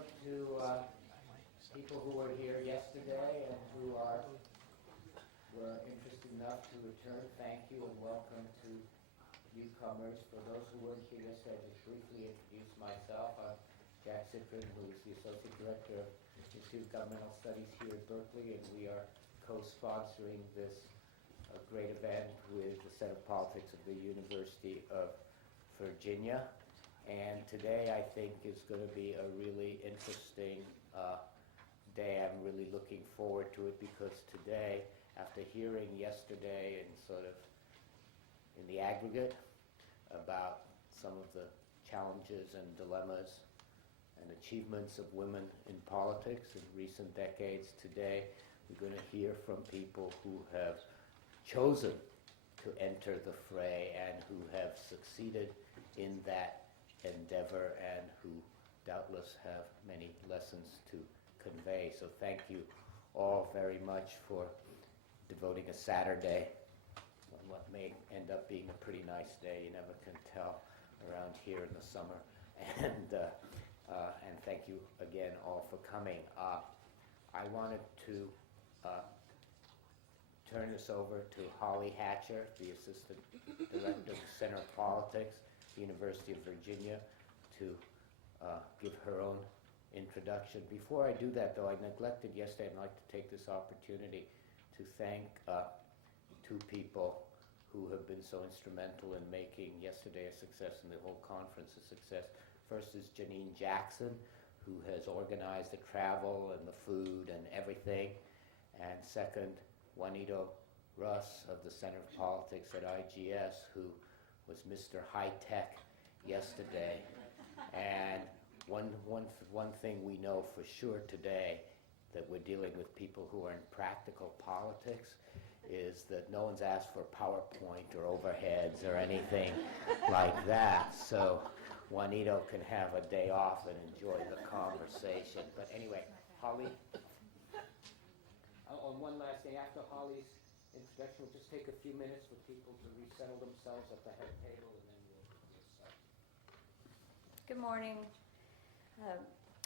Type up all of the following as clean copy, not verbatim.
welcome to people who were here yesterday and who were interested enough to return. Thank you and welcome to newcomers. For those who weren't here yesterday, I just briefly introduce myself. I'm Jack Citrin, who is the Associate Director of Institute of Governmental Studies here at Berkeley, and we are co-sponsoring this great event with the Center of Politics of the University of Virginia. And today I think is going to be a really interesting day. I'm really looking forward to it because today, after hearing yesterday and sort of in the aggregate about some of the challenges and dilemmas and achievements of women in politics in recent decades, today we're going to hear from people who have chosen to enter the fray and who have succeeded in that endeavor and who doubtless have many lessons to convey. So thank you all very much for devoting a Saturday on what may end up being a pretty nice day. You never can tell around here in the summer. And thank you again all for coming. I wanted to turn this over to Holly Hatcher, the Assistant Director of the Center of Politics, University of Virginia, to give her own introduction. Before I do that, though, I neglected yesterday. I'd like to take this opportunity to thank two people who have been so instrumental in making yesterday a success and the whole conference a success. First is Janine Jackson, who has organized the travel and the food and everything. And second, Juanito Russ of the Center of Politics at IGS, who was Mr. High Tech yesterday. And one thing we know for sure today, that we're dealing with people who are in practical politics, is that no one's asked for PowerPoint or overheads or anything like that. So Juanito can have a day off and enjoy the conversation. But anyway, Holly, on one last thing, after Holly's introduction, we'll just take a few minutes for people to resettle themselves at the head table, and then we'll start. Good morning.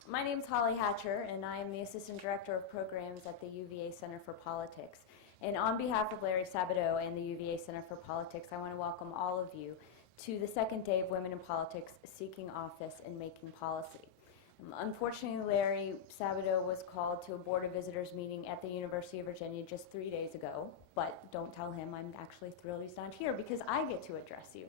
My name is Holly Hatcher, and I am the Assistant Director of Programs at the UVA Center for Politics. And on behalf of Larry Sabato and the UVA Center for Politics, I want to welcome all of you to the second day of Women in Politics Seeking Office and Making Policy. Unfortunately, Larry Sabato was called to a Board of Visitors meeting at the University of Virginia just 3 days ago, but don't tell him I'm actually thrilled he's not here because I get to address you.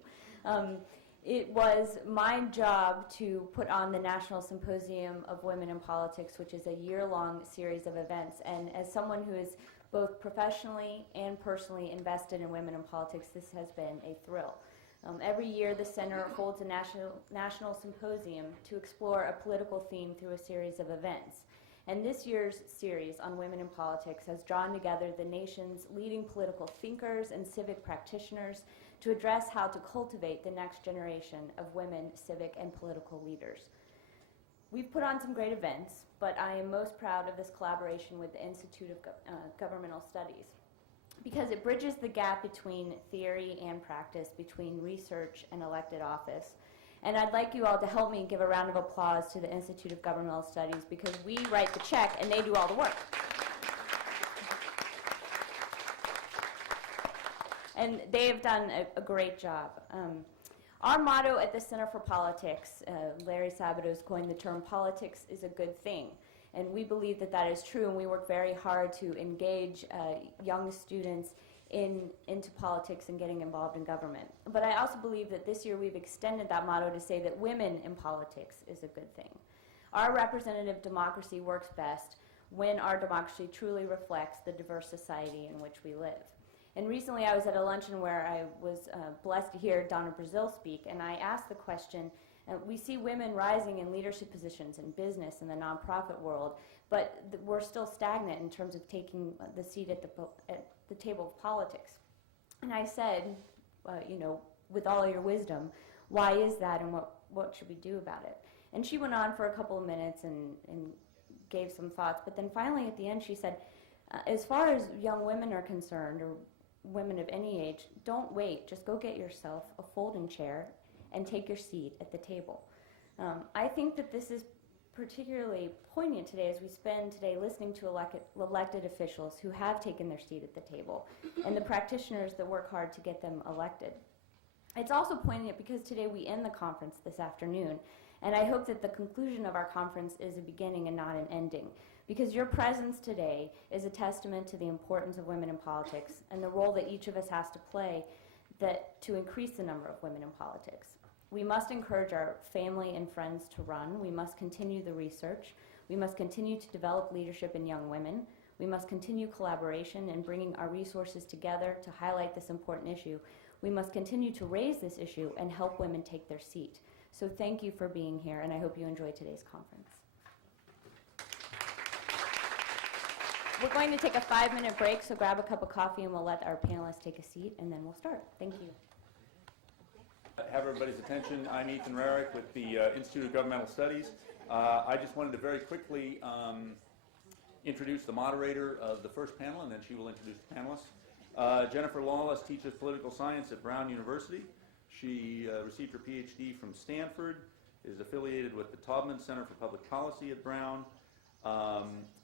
It was my job to put on the National Symposium of Women in Politics, which is a year-long series of events, and as someone who is both professionally and personally invested in women in politics, this has been a thrill. Every year, the Center holds a national symposium to explore a political theme through a series of events. And this year's series on women in politics has drawn together the nation's leading political thinkers and civic practitioners to address how to cultivate the next generation of women civic and political leaders. We've put on some great events, but I am most proud of this collaboration with the Institute of Governmental Studies, because it bridges the gap between theory and practice, between research and elected office. And I'd like you all to help me give a round of applause to the Institute of Governmental Studies, because we write the check and they do all the work. And they have done a great job. Our motto at the Center for Politics, Larry Sabato coined the term, "Politics is a good thing." And we believe that that is true, and we work very hard to engage young students into politics and getting involved in government. But I also believe that this year we've extended that motto to say that women in politics is a good thing. Our representative democracy works best when our democracy truly reflects the diverse society in which we live. And recently I was at a luncheon where I was blessed to hear Donna Brazil speak, and I asked the question, we see women rising in leadership positions in business and the nonprofit world, but we're still stagnant in terms of taking the seat at the table of politics. And I said, with all your wisdom, why is that and what should we do about it? And she went on for a couple of minutes and gave some thoughts, but then finally at the end she said, as far as young women are concerned, or women of any age, don't wait, just go get yourself a folding chair and take your seat at the table. I think that this is particularly poignant today as we spend today listening to elected officials who have taken their seat at the table and the practitioners that work hard to get them elected. It's also poignant because today we end the conference this afternoon, and I hope that the conclusion of our conference is a beginning and not an ending, because your presence today is a testament to the importance of women in politics and the role that each of us has to play to increase the number of women in politics. We must encourage our family and friends to run. We must continue the research. We must continue to develop leadership in young women. We must continue collaboration and bringing our resources together to highlight this important issue. We must continue to raise this issue and help women take their seat. So thank you for being here, and I hope you enjoy today's conference. We're going to take a 5-minute break, so grab a cup of coffee and we'll let our panelists take a seat, and then we'll start. Thank you. Have everybody's attention. I'm Ethan Rarick with the Institute of Governmental Studies. I just wanted to very quickly introduce the moderator of the first panel, and then she will introduce the panelists. Jennifer Lawless teaches political science at Brown University. She received her PhD from Stanford, is affiliated with the Taubman Center for Public Policy at Brown,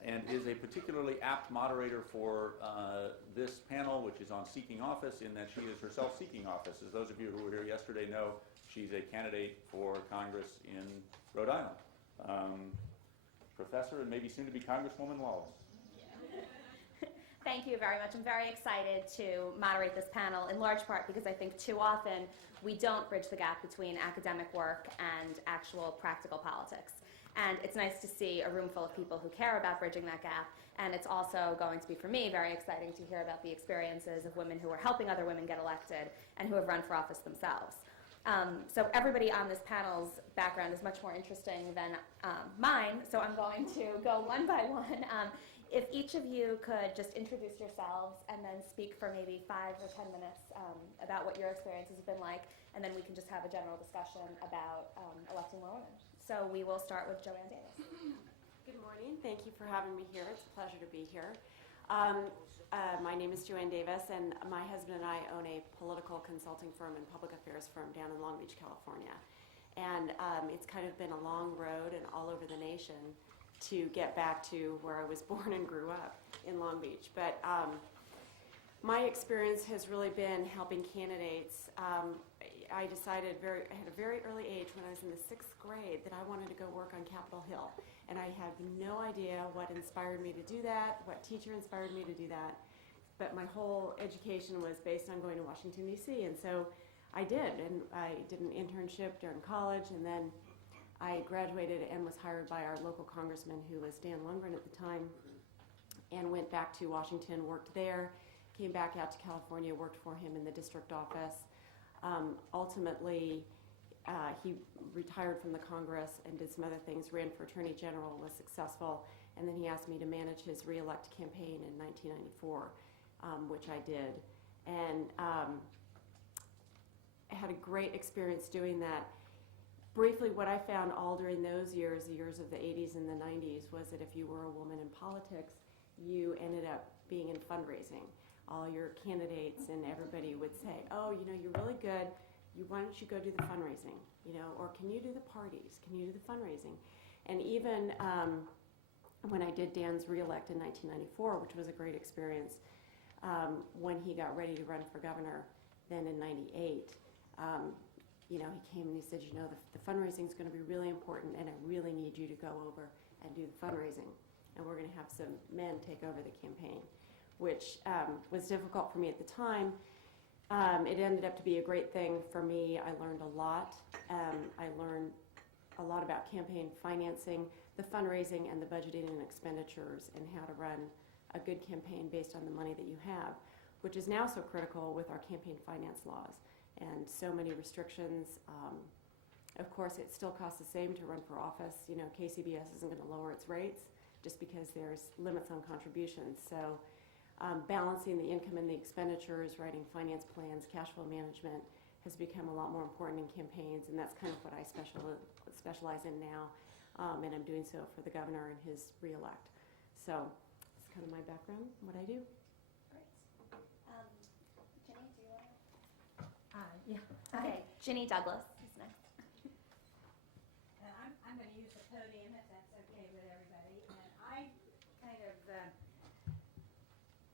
and is a particularly apt moderator for this panel, which is on seeking office, in that she is herself seeking office. As those of you who were here yesterday know, she's a candidate for Congress in Rhode Island. Professor and maybe soon to be Congresswoman Lawless. Thank you very much. I'm very excited to moderate this panel, in large part because I think too often we don't bridge the gap between academic work and actual practical politics. And it's nice to see a room full of people who care about bridging that gap. And it's also going to be, for me, very exciting to hear about the experiences of women who are helping other women get elected and who have run for office themselves. So everybody on this panel's background is much more interesting than mine, so I'm going to go one by one. If each of you could just introduce yourselves and then speak for maybe 5 or 10 minutes about what your experiences have been like, and then we can just have a general discussion about electing more women. So we will start with Joanne Davis. Good morning. Thank you for having me here. It's a pleasure to be here. My name is Joanne Davis, and my husband and I own a political consulting firm and public affairs firm down in Long Beach, California. And it's kind of been a long road and all over the nation to get back to where I was born and grew up in Long Beach. But my experience has really been helping candidates. I decided at a very early age, when I was in the 6th grade, that I wanted to go work on Capitol Hill. And I have no idea what inspired me to do that, what teacher inspired me to do that. But my whole education was based on going to Washington, D.C. And so I did. And I did an internship during college, and then I graduated and was hired by our local congressman, who was Dan Lundgren at the time, and went back to Washington, worked there, came back out to California, worked for him in the district office. Ultimately, he retired from the Congress and did some other things, ran for Attorney General, was successful, and then he asked me to manage his re-elect campaign in 1994, which I did. And I had a great experience doing that. Briefly, what I found all during those years, the years of the 80s and the 90s, was that if you were a woman in politics, you ended up being in fundraising. All your candidates and everybody would say, oh, you know, you're really good. Why don't you go do the fundraising? You know, or can you do the parties? Can you do the fundraising? And even when I did Dan's re-elect in 1994, which was a great experience, when he got ready to run for governor, then in 98, you know, he came and he said, you know, the fundraising is going to be really important, and I really need you to go over and do the fundraising. And we're going to have some men take over the campaign, which was difficult for me at the time. It ended up to be a great thing for me. I learned a lot. I learned a lot about campaign financing, the fundraising, and the budgeting and expenditures, and how to run a good campaign based on the money that you have, which is now so critical with our campaign finance laws and so many restrictions. Of course, it still costs the same to run for office. You know, KCBS isn't going to lower its rates just because there's limits on contributions. So balancing the income and the expenditures, writing finance plans, cash flow management has become a lot more important in campaigns, and that's kind of what I specialize in now, and I'm doing so for the governor and his re-elect. So it's kind of my background, what I do. Great. Ginny, do you want to? Yeah. Okay, Ginny Douglas is next. I'm going to use the podium if that's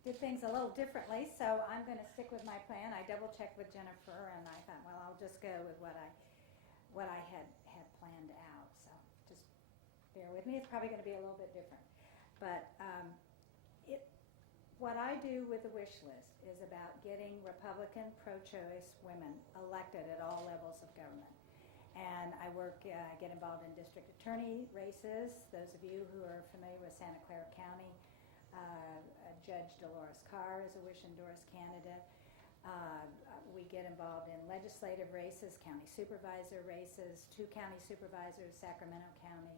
did things a little differently, so I'm going to stick with my plan. I double-checked with Jennifer, and I thought, well, I'll just go with what I had planned out. So just bear with me. It's probably going to be a little bit different. But what I do with the wish list is about getting Republican pro-choice women elected at all levels of government. And I get involved in district attorney races. Those of you who are familiar with Santa Clara County, Judge Dolores Carr is a wish-endorsed candidate. We get involved in legislative races, county supervisor races, 2 county supervisors, Sacramento County,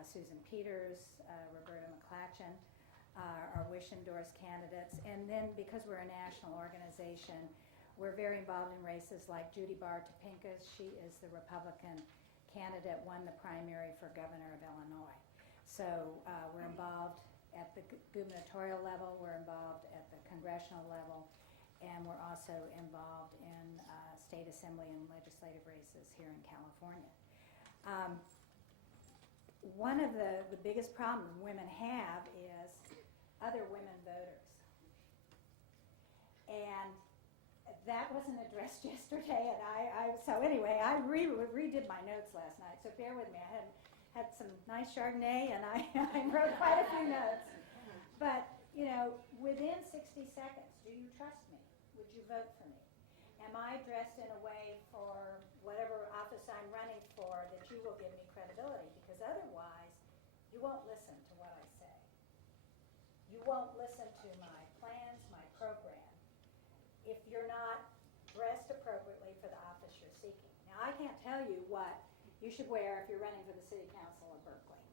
Susan Peters, Roberta McClatchin are wish-endorsed candidates. And then because we're a national organization, we're very involved in races like Judy Barr Topinkas. She is the Republican candidate, won the primary for governor of Illinois. So we're involved at the gubernatorial level, we're involved at the congressional level, and we're also involved in state assembly and legislative races here in California. One of the biggest problems women have is other women voters. And that wasn't addressed yesterday, and so anyway, I redid my notes last night, so bear with me. I had some nice Chardonnay, and I wrote quite a few notes. But, you know, within 60 seconds, do you trust me? Would you vote for me? Am I dressed in a way for whatever office I'm running for that you will give me credibility? Because otherwise, you won't listen to what I say. You won't listen to my plans, my program, if you're not dressed appropriately for the office you're seeking. Now, I can't tell you what you should wear if you're running for the city council of Berkeley.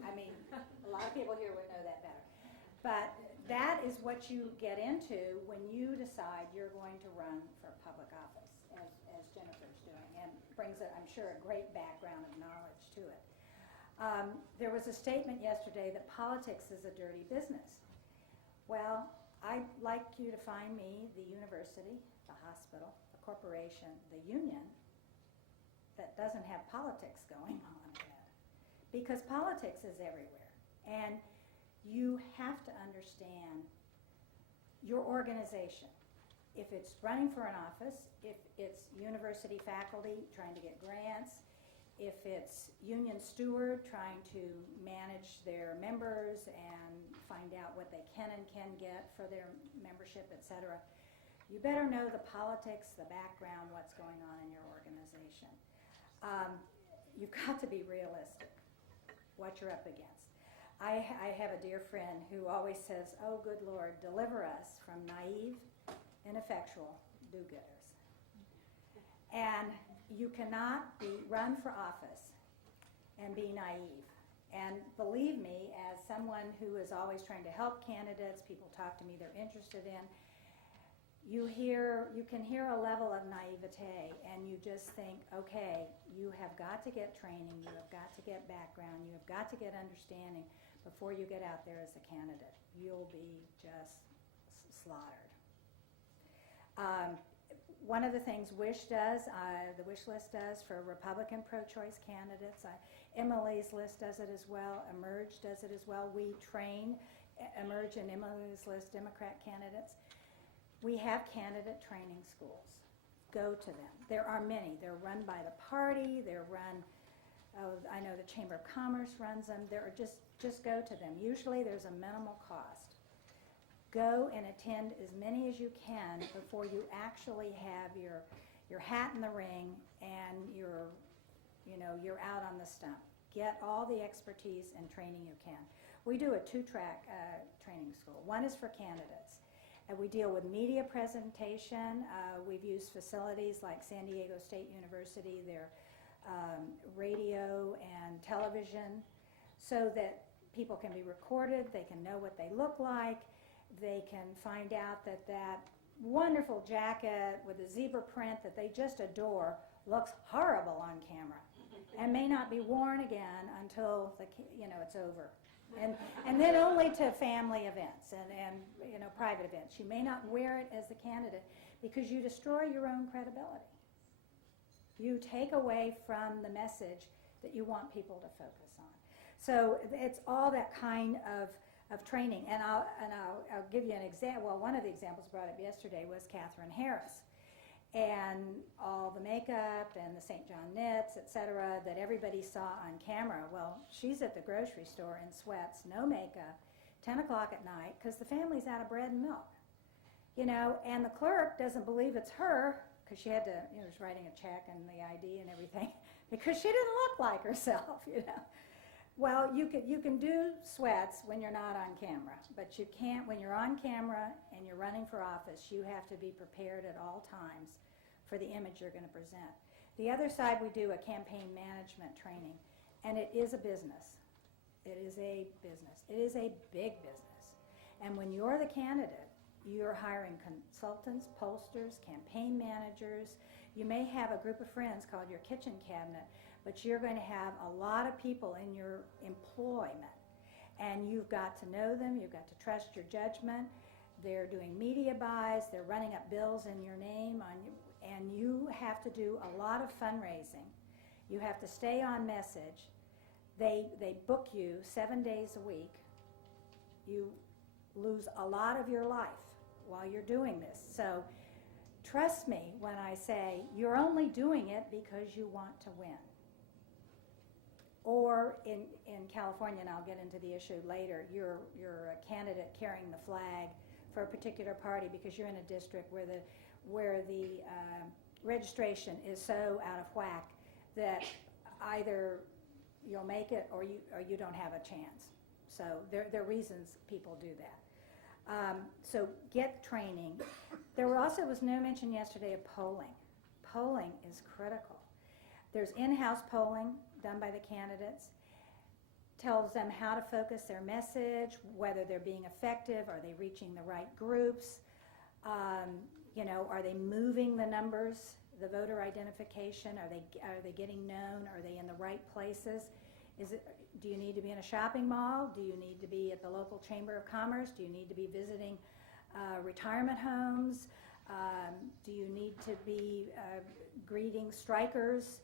I mean, a lot of people here would know that better. But that is what you get into when you decide you're going to run for public office, as Jennifer's doing, and brings, I'm sure, a great background of knowledge to it. There was a statement yesterday that politics is a dirty business. Well, I'd like you to find me the university, the hospital, the corporation, the union that doesn't have politics going on in it. Because politics is everywhere. And you have to understand your organization. If it's running for an office, if it's university faculty trying to get grants, if it's union steward trying to manage their members and find out what they can and can get for their membership, etc., you better know the politics, the background, what's going on in your organization. You've got to be realistic, what you're up against. I have a dear friend who always says, "Oh, good Lord, deliver us from naive, ineffectual do-gooders." And you cannot run for office and be naive. And believe me, as someone who is always trying to help candidates, people talk to me they're interested in, you can hear a level of naivete, and you just think, okay, you have got to get training, you have got to get background, you have got to get understanding before you get out there as a candidate. You'll be just slaughtered. One of the things WISH does, the WISH list does for Republican pro-choice candidates, Emily's list does it as well, Emerge does it as well. We train Emerge and Emily's list Democrat candidates. We have candidate training schools. Go to them. There are many. They're run by the party. They're run, I know the Chamber of Commerce runs them. Just go to them. Usually there's a minimal cost. Go and attend as many as you can before you actually have your hat in the ring and you're out on the stump. Get all the expertise and training you can. We do a 2-track training school. One is for candidates. We deal with media presentation. We've used facilities like San Diego State University, their radio and television, so that people can be recorded, they can know what they look like, they can find out that that wonderful jacket with a zebra print that they just adore looks horrible on camera and may not be worn again until it's over. And then only to family events and private events. You may not wear it as the candidate because you destroy your own credibility. You take away from the message that you want people to focus on. So it's all that kind of of training. And I'll give you an example. Well, one of the examples brought up yesterday was Catherine Harris. And all the makeup and the St. John knits, et cetera, that everybody saw on camera. Well, she's at the grocery store in sweats, no makeup, 10 o'clock at night, because the family's out of bread and milk. You know, and the clerk doesn't believe it's her, because she had to, you know, was writing a check and the ID and everything, because she didn't look like herself, you know. Well, you can do sweats when you're not on camera, but you can't, when you're on camera and you're running for office, you have to be prepared at all times for the image you're going to present. The other side, we do a campaign management training, and it is a business. It is a business. It is a big business. And when you're the candidate, you're hiring consultants, pollsters, campaign managers. You may have a group of friends called your kitchen cabinet, but you're going to have a lot of people in your employment. And you've got to know them. You've got to trust your judgment. They're doing media buys. They're running up bills in your name. And you have to do a lot of fundraising. You have to stay on message. They book you 7 days a week. You lose a lot of your life while you're doing this. So trust me when I say you're only doing it because you want to win. Or in California, and I'll get into the issue later, you're a candidate carrying the flag for a particular party because you're in a district where the registration is so out of whack that either you'll make it or you don't have a chance. So there are reasons people do that. So get training. There was no mention yesterday of polling. Polling is critical. There's in-house polling done by the candidates, tells them how to focus their message, whether they're being effective, are they reaching the right groups, you know, are they moving the numbers, the voter identification, are they getting known, are they in the right places? Do you need to be in a shopping mall? Do you need to be at the local chamber of commerce? Do you need to be visiting retirement homes? Do you need to be greeting strikers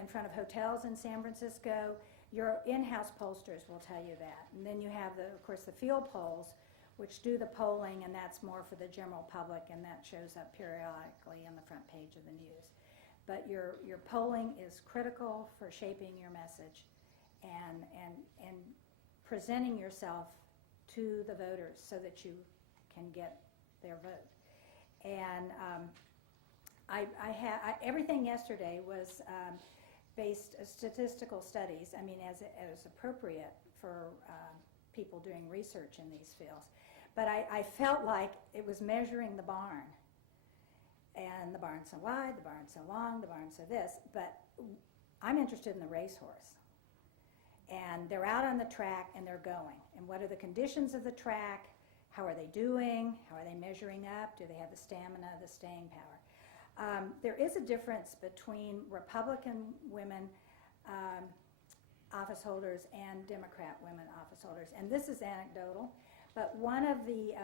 in front of hotels in San Francisco? Your in-house pollsters will tell you that. And then you have, of course, the field polls, which do the polling, and that's more for the general public, and that shows up periodically on the front page of the news. But your polling is critical for shaping your message and presenting yourself to the voters so that you can get their vote. And everything yesterday was based statistical studies, I mean, as appropriate for people doing research in these fields. But I felt like it was measuring the barn. And the barn's so wide, the barn's so long, the barn's so this. But I'm interested in the racehorse. And they're out on the track and they're going. And what are the conditions of the track? How are they doing? How are they measuring up? Do they have the stamina, the staying power? There is a difference between Republican women office holders and Democrat women office holders. And this is anecdotal, but one of the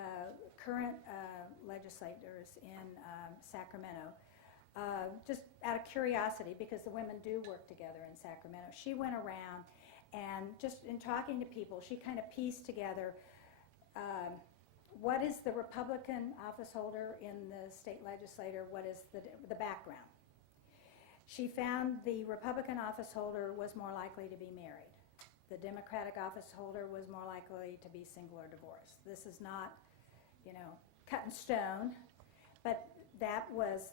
current legislators in Sacramento, just out of curiosity, because the women do work together in Sacramento, she went around and just in talking to people, she kind of pieced together what is the Republican office holder in the state legislature, what is the background. She found the Republican office holder was more likely to be married. The Democratic office holder was more likely to be single or divorced. This is not, cut in stone, but that was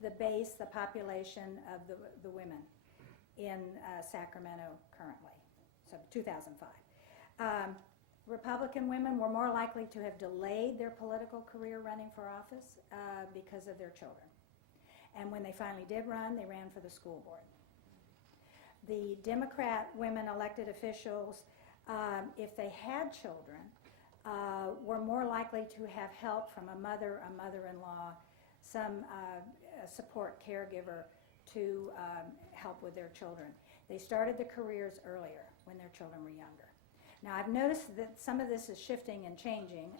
the base, the population of the women in Sacramento currently, so 2005. Republican women were more likely to have delayed their political career running for office because of their children. And when they finally did run, they ran for the school board. The Democrat women elected officials, if they had children, were more likely to have help from a mother, a mother-in-law, some support caregiver to help with their children. They started their careers earlier when their children were younger. Now, I've noticed that some of this is shifting and changing.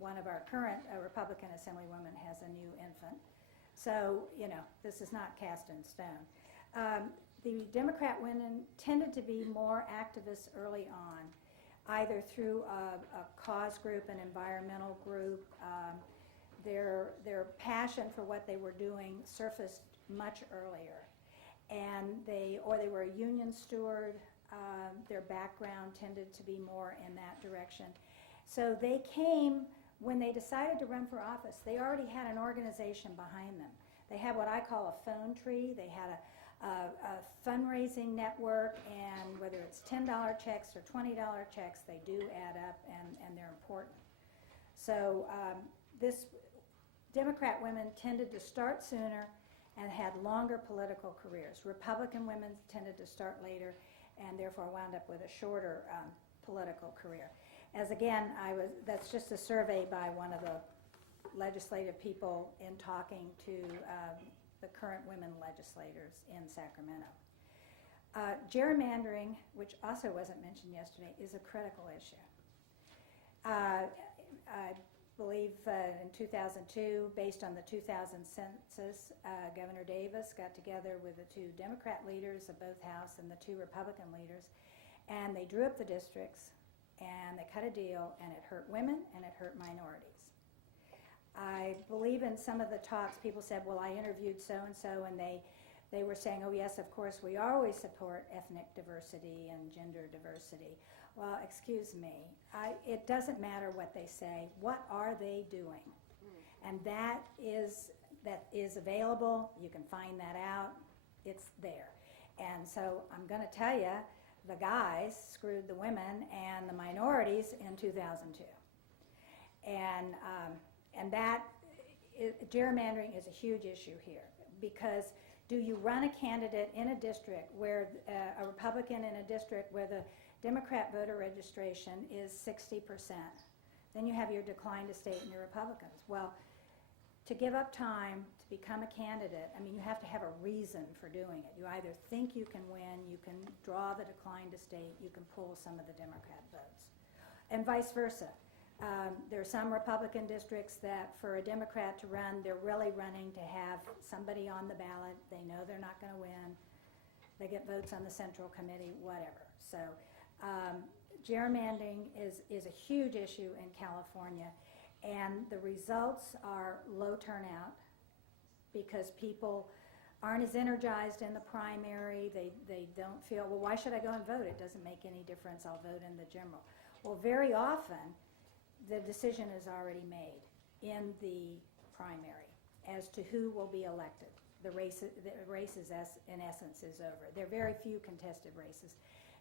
One of our current Republican Assemblywomen has a new infant. So, this is not cast in stone. The Democrat women tended to be more activists early on. either through a cause group, an environmental group. Their passion for what they were doing surfaced much earlier, and they were a union steward. Their background tended to be more in that direction. So they came, when they decided to run for office, they already had an organization behind them. They had what I call a phone tree. They had a fundraising network, and whether it's $10 checks or $20 checks, they do add up, and they're important. So this Democrat women tended to start sooner and had longer political careers. Republican women tended to start later and therefore wound up with a shorter political career. As again, that's just a survey by one of the legislative people in talking to the current women legislators in Sacramento. Gerrymandering, which also wasn't mentioned yesterday, is a critical issue. I believe in 2002, based on the 2000 census, Governor Davis got together with the two Democrat leaders of both House and the two Republican leaders, and they drew up the districts, and they cut a deal, and it hurt women and it hurt minorities. I believe in some of the talks, people said, well, I interviewed so-and-so, and they were saying, oh yes, of course, we always support ethnic diversity and gender diversity. Well, excuse me, it doesn't matter what they say. What are they doing? And that is available. You can find that out. It's there. And so I'm going to tell you, the guys screwed the women and the minorities in 2002. And that gerrymandering is a huge issue here, because do you run a candidate in a district where a Republican in a district where the Democrat voter registration is 60%? Then you have your decline to state and your Republicans. Well, to give up time to become a candidate, I mean, you have to have a reason for doing it. You either think you can win, you can draw the decline to state, you can pull some of the Democrat votes, and vice versa. There are some Republican districts that for a Democrat to run, they're really running to have somebody on the ballot. They know they're not going to win. They get votes on the Central Committee, whatever. So gerrymandering is a huge issue in California, and the results are low turnout because people aren't as energized in the primary. They don't feel, well, why should I go and vote? It doesn't make any difference. I'll vote in the general. Well, very often, the decision is already made in the primary as to who will be elected. The race in essence is over. There are very few contested races.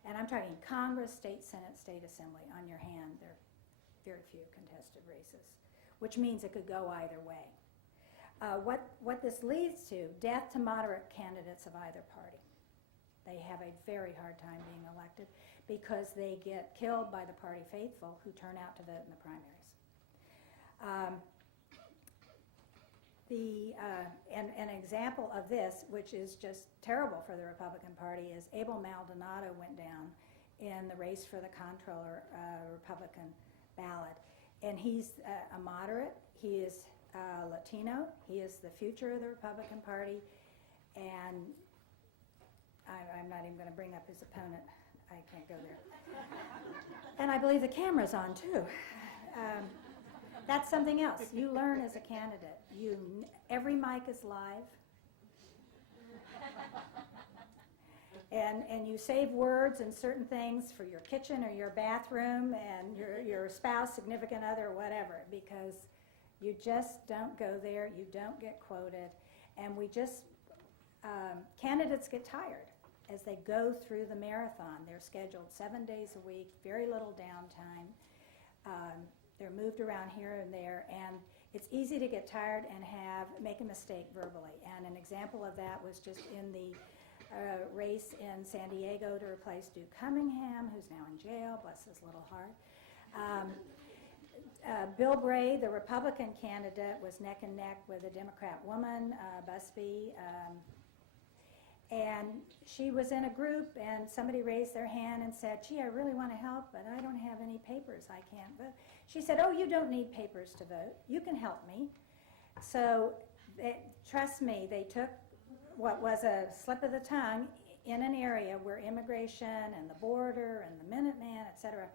And I'm talking Congress, state Senate, state assembly. On your hand, there are very few contested races, which means it could go either way. What this leads to, death to moderate candidates of either party. They have a very hard time being elected because they get killed by the party faithful who turn out to vote in the primaries. An example of this, which is just terrible for the Republican Party, is Abel Maldonado went down in the race for the comptroller Republican ballot. And he's a moderate. He is Latino. He is the future of the Republican Party. And I'm not even going to bring up his opponent. I can't go there. And I believe the camera's on, too. That's something else. You learn as a candidate. Every mic is live. And you save words and certain things for your kitchen or your bathroom and your spouse, significant other, whatever, because you just don't go there. You don't get quoted. And candidates get tired as they go through the marathon. They're scheduled 7 days a week, very little downtime. They're moved around here and there, and it's easy to get tired and make a mistake verbally. And an example of that was just in the race in San Diego to replace Duke Cunningham, who's now in jail, bless his little heart. Bill Bray, the Republican candidate, was neck and neck with a Democrat woman, Busby, and she was in a group, and somebody raised their hand and said, gee, I really want to help, but I don't have any papers. I can't vote. She said, oh, you don't need papers to vote. You can help me. So trust me, they took what was a slip of the tongue in an area where immigration and the border and the Minuteman, et cetera,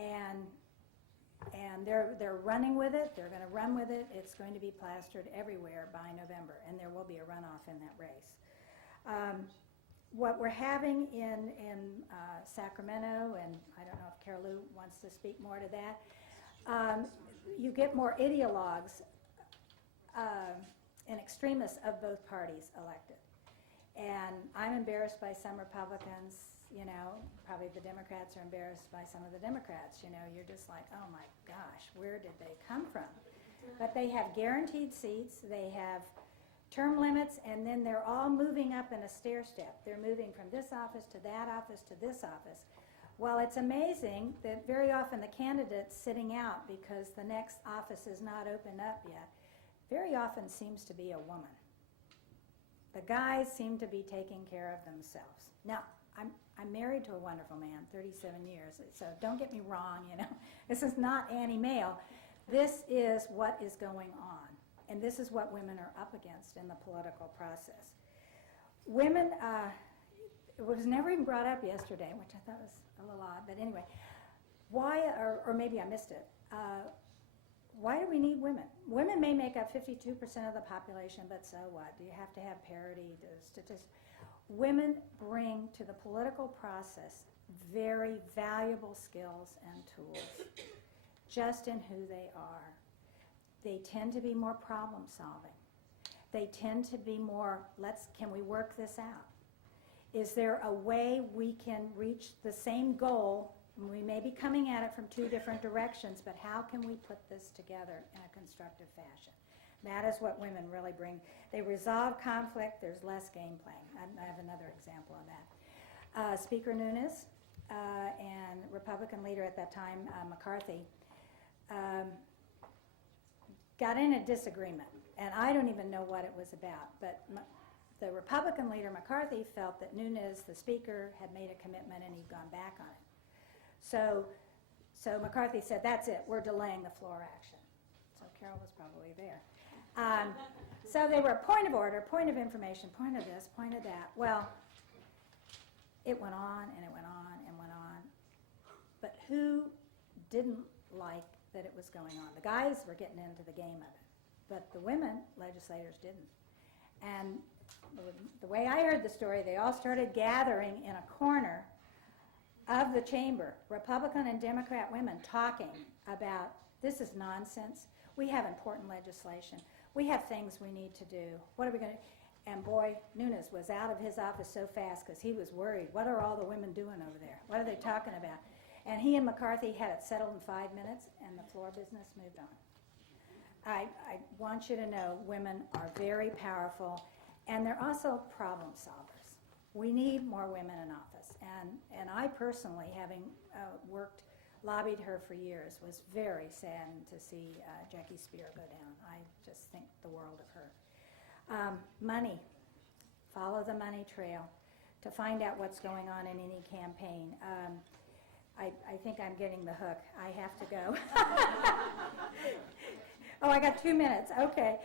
and they're running with it. They're going to run with it. It's going to be plastered everywhere by November, and there will be a runoff in that race. What we're having in Sacramento, and I don't know if Carol Lou wants to speak more to that, you get more ideologues and extremists of both parties elected. And I'm embarrassed by some Republicans, you know, probably the Democrats are embarrassed by some of the Democrats. You know, you're just like, oh my gosh, where did they come from? But they have guaranteed seats, they have term limits, and then they're all moving up in a stair step. They're moving from this office to that office to this office. Well, it's amazing that very often the candidate's sitting out because the next office is not opened up yet. Very often seems to be a woman. The guys seem to be taking care of themselves. Now, I'm married to a wonderful man, 37 years, so don't get me wrong, you know. This is not anti-male. This is what is going on, and this is what women are up against in the political process. Women, it was never even brought up yesterday, which I thought was a little odd, but anyway, why, or maybe I missed it, why do we need women? Women may make up 52% of the population, but so what? Do you have to have parity to statistics? Women bring to the political process very valuable skills and tools, just in who they are. They tend to be more problem solving. They tend to be more, can we work this out? Is there a way we can reach the same goal? We may be coming at it from two different directions, but how can we put this together in a constructive fashion? That is what women really bring. They resolve conflict, there's less game playing. I have another example of that. Speaker Nunes and Republican leader at that time, McCarthy, got in a disagreement. And I don't even know what it was about, but the Republican leader, McCarthy, felt that Nunes, the speaker, had made a commitment and he'd gone back on it. So McCarthy said, that's it, we're delaying the floor action. So Carol was probably there. So they were point of order, point of information, point of this, point of that. Well, it went on and it went on and went on. But who didn't like that it was going on? The guys were getting into the game of it, but the women legislators didn't. And the way I heard the story, they all started gathering in a corner of the chamber, Republican and Democrat women talking about, this is nonsense. We have important legislation. We have things we need to do. What are we going to do? And boy, Nunes was out of his office so fast because he was worried. What are all the women doing over there? What are they talking about? And he and McCarthy had it settled in 5 minutes, and the floor business moved on. I want you to know women are very powerful, and they're also problem solvers. We need more women in office. And I personally, having lobbied her for years, was very saddened to see Jackie Spear go down. I just think the world of her. Money. Follow the money trail to find out what's going on in any campaign. I think I'm getting the hook. I have to go. Oh, I got 2 minutes. Okay.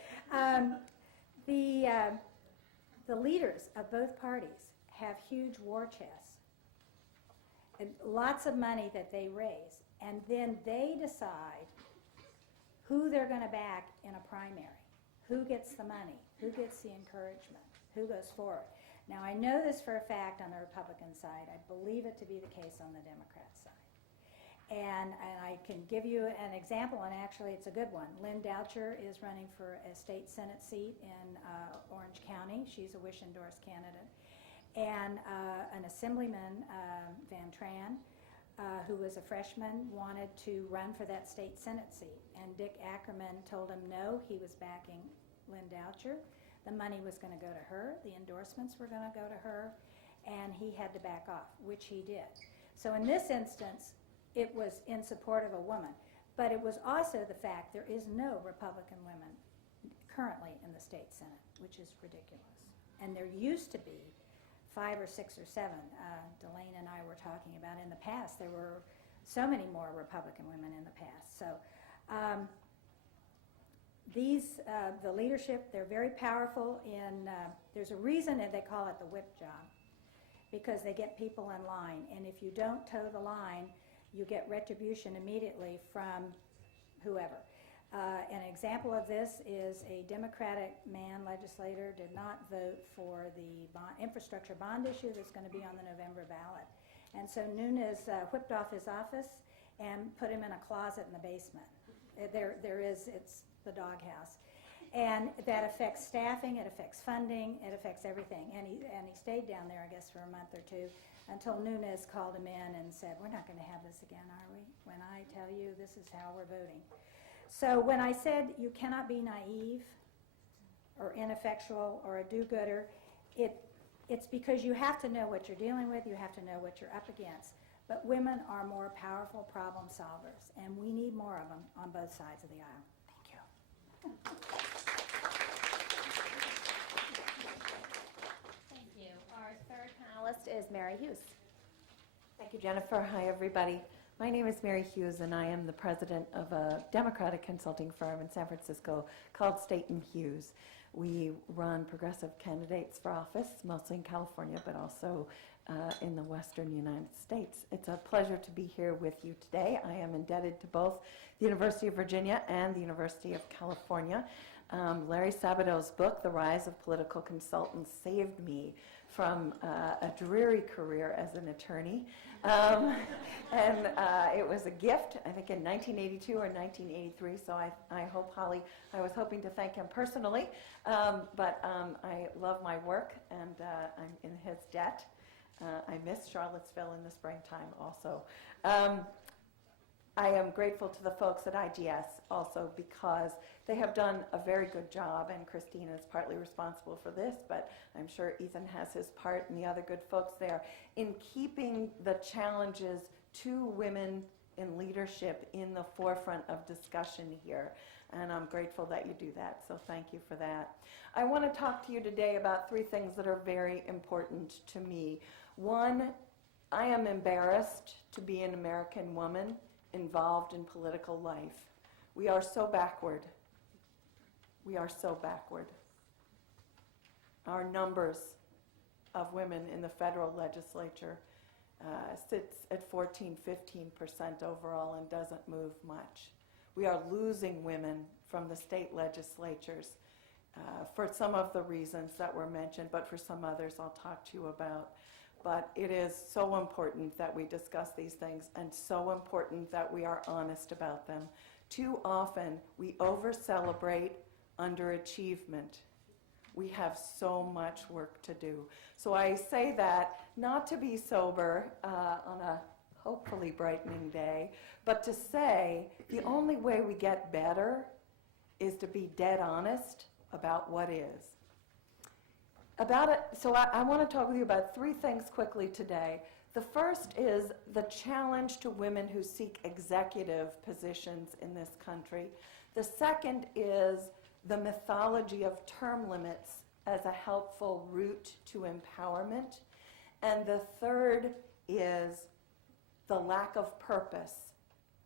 The leaders of both parties have huge war chests and lots of money that they raise, and then they decide who they're going to back in a primary, who gets the money, who gets the encouragement, who goes forward. Now, I know this for a fact on the Republican side. I believe it to be the case on the Democrat side. And I can give you an example, and actually it's a good one. Lynn Doucher is running for a state Senate seat in Orange County. She's a wish-endorsed candidate. And an assemblyman, Van Tran, who was a freshman, wanted to run for that state Senate seat. And Dick Ackerman told him no, he was backing Lynn Doucher. The money was going to go to her, the endorsements were going to go to her, and he had to back off, which he did. So in this instance, it was in support of a woman. But it was also the fact there is no Republican women currently in the state Senate, which is ridiculous. And there used to be 5 or 6 or 7. Delane and I were talking about in the past. There were so many more Republican women in the past. So the leadership, they're very powerful in, there's a reason that they call it the whip job, because they get people in line. And if you don't toe the line, you get retribution immediately from whoever. An example of this is a Democratic legislator did not vote for the infrastructure bond issue that's going to be on the November ballot. And so Nunes whipped off his office and put him in a closet in the basement. It's the doghouse. And that affects staffing, it affects funding, it affects everything. And he stayed down there, I guess, for a month or two until Nunes called him in and said, we're not going to have this again, are we? When I tell you this is how we're voting. So when I said you cannot be naive or ineffectual or a do-gooder, it's because you have to know what you're dealing with, you have to know what you're up against. But women are more powerful problem solvers, and we need more of them on both sides of the aisle. Thank you. Thank you. Our third panelist is Mary Hughes. Thank you, Jennifer. Hi, everybody. My name is Mary Hughes, and I am the president of a Democratic consulting firm in San Francisco called Staten Hughes. We run progressive candidates for office, mostly in California, but also in the western United States. It's a pleasure to be here with you today. I am indebted to both the University of Virginia and the University of California. Larry Sabadow's book, The Rise of Political Consultants, saved me from a dreary career as an attorney. And it was a gift, I think in 1982 or 1983, so I hope Holly, I was hoping to thank him personally, but I love my work and I'm in his debt. I miss Charlottesville in the springtime also. I am grateful to the folks at IGS also because they have done a very good job, and Christine is partly responsible for this, but I'm sure Ethan has his part and the other good folks there in keeping the challenges to women in leadership in the forefront of discussion here. And I'm grateful that you do that, so thank you for that. I want to talk to you today about three things that are very important to me. One, I am embarrassed to be an American woman involved in political life. We are so backward. We are so backward. Our numbers of women in the federal legislature sits at 14, 15% overall and doesn't move much. We are losing women from the state legislatures for some of the reasons that were mentioned, but for some others I'll talk to you about. But it is so important that we discuss these things and so important that we are honest about them. Too often we over-celebrate underachievement. We have so much work to do. So I say that not to be sober on a hopefully brightening day, but to say the only way we get better is to be dead honest about what is. So I want to talk with you about three things quickly today. The first is the challenge to women who seek executive positions in this country. The second is the mythology of term limits as a helpful route to empowerment. And the third is the lack of purpose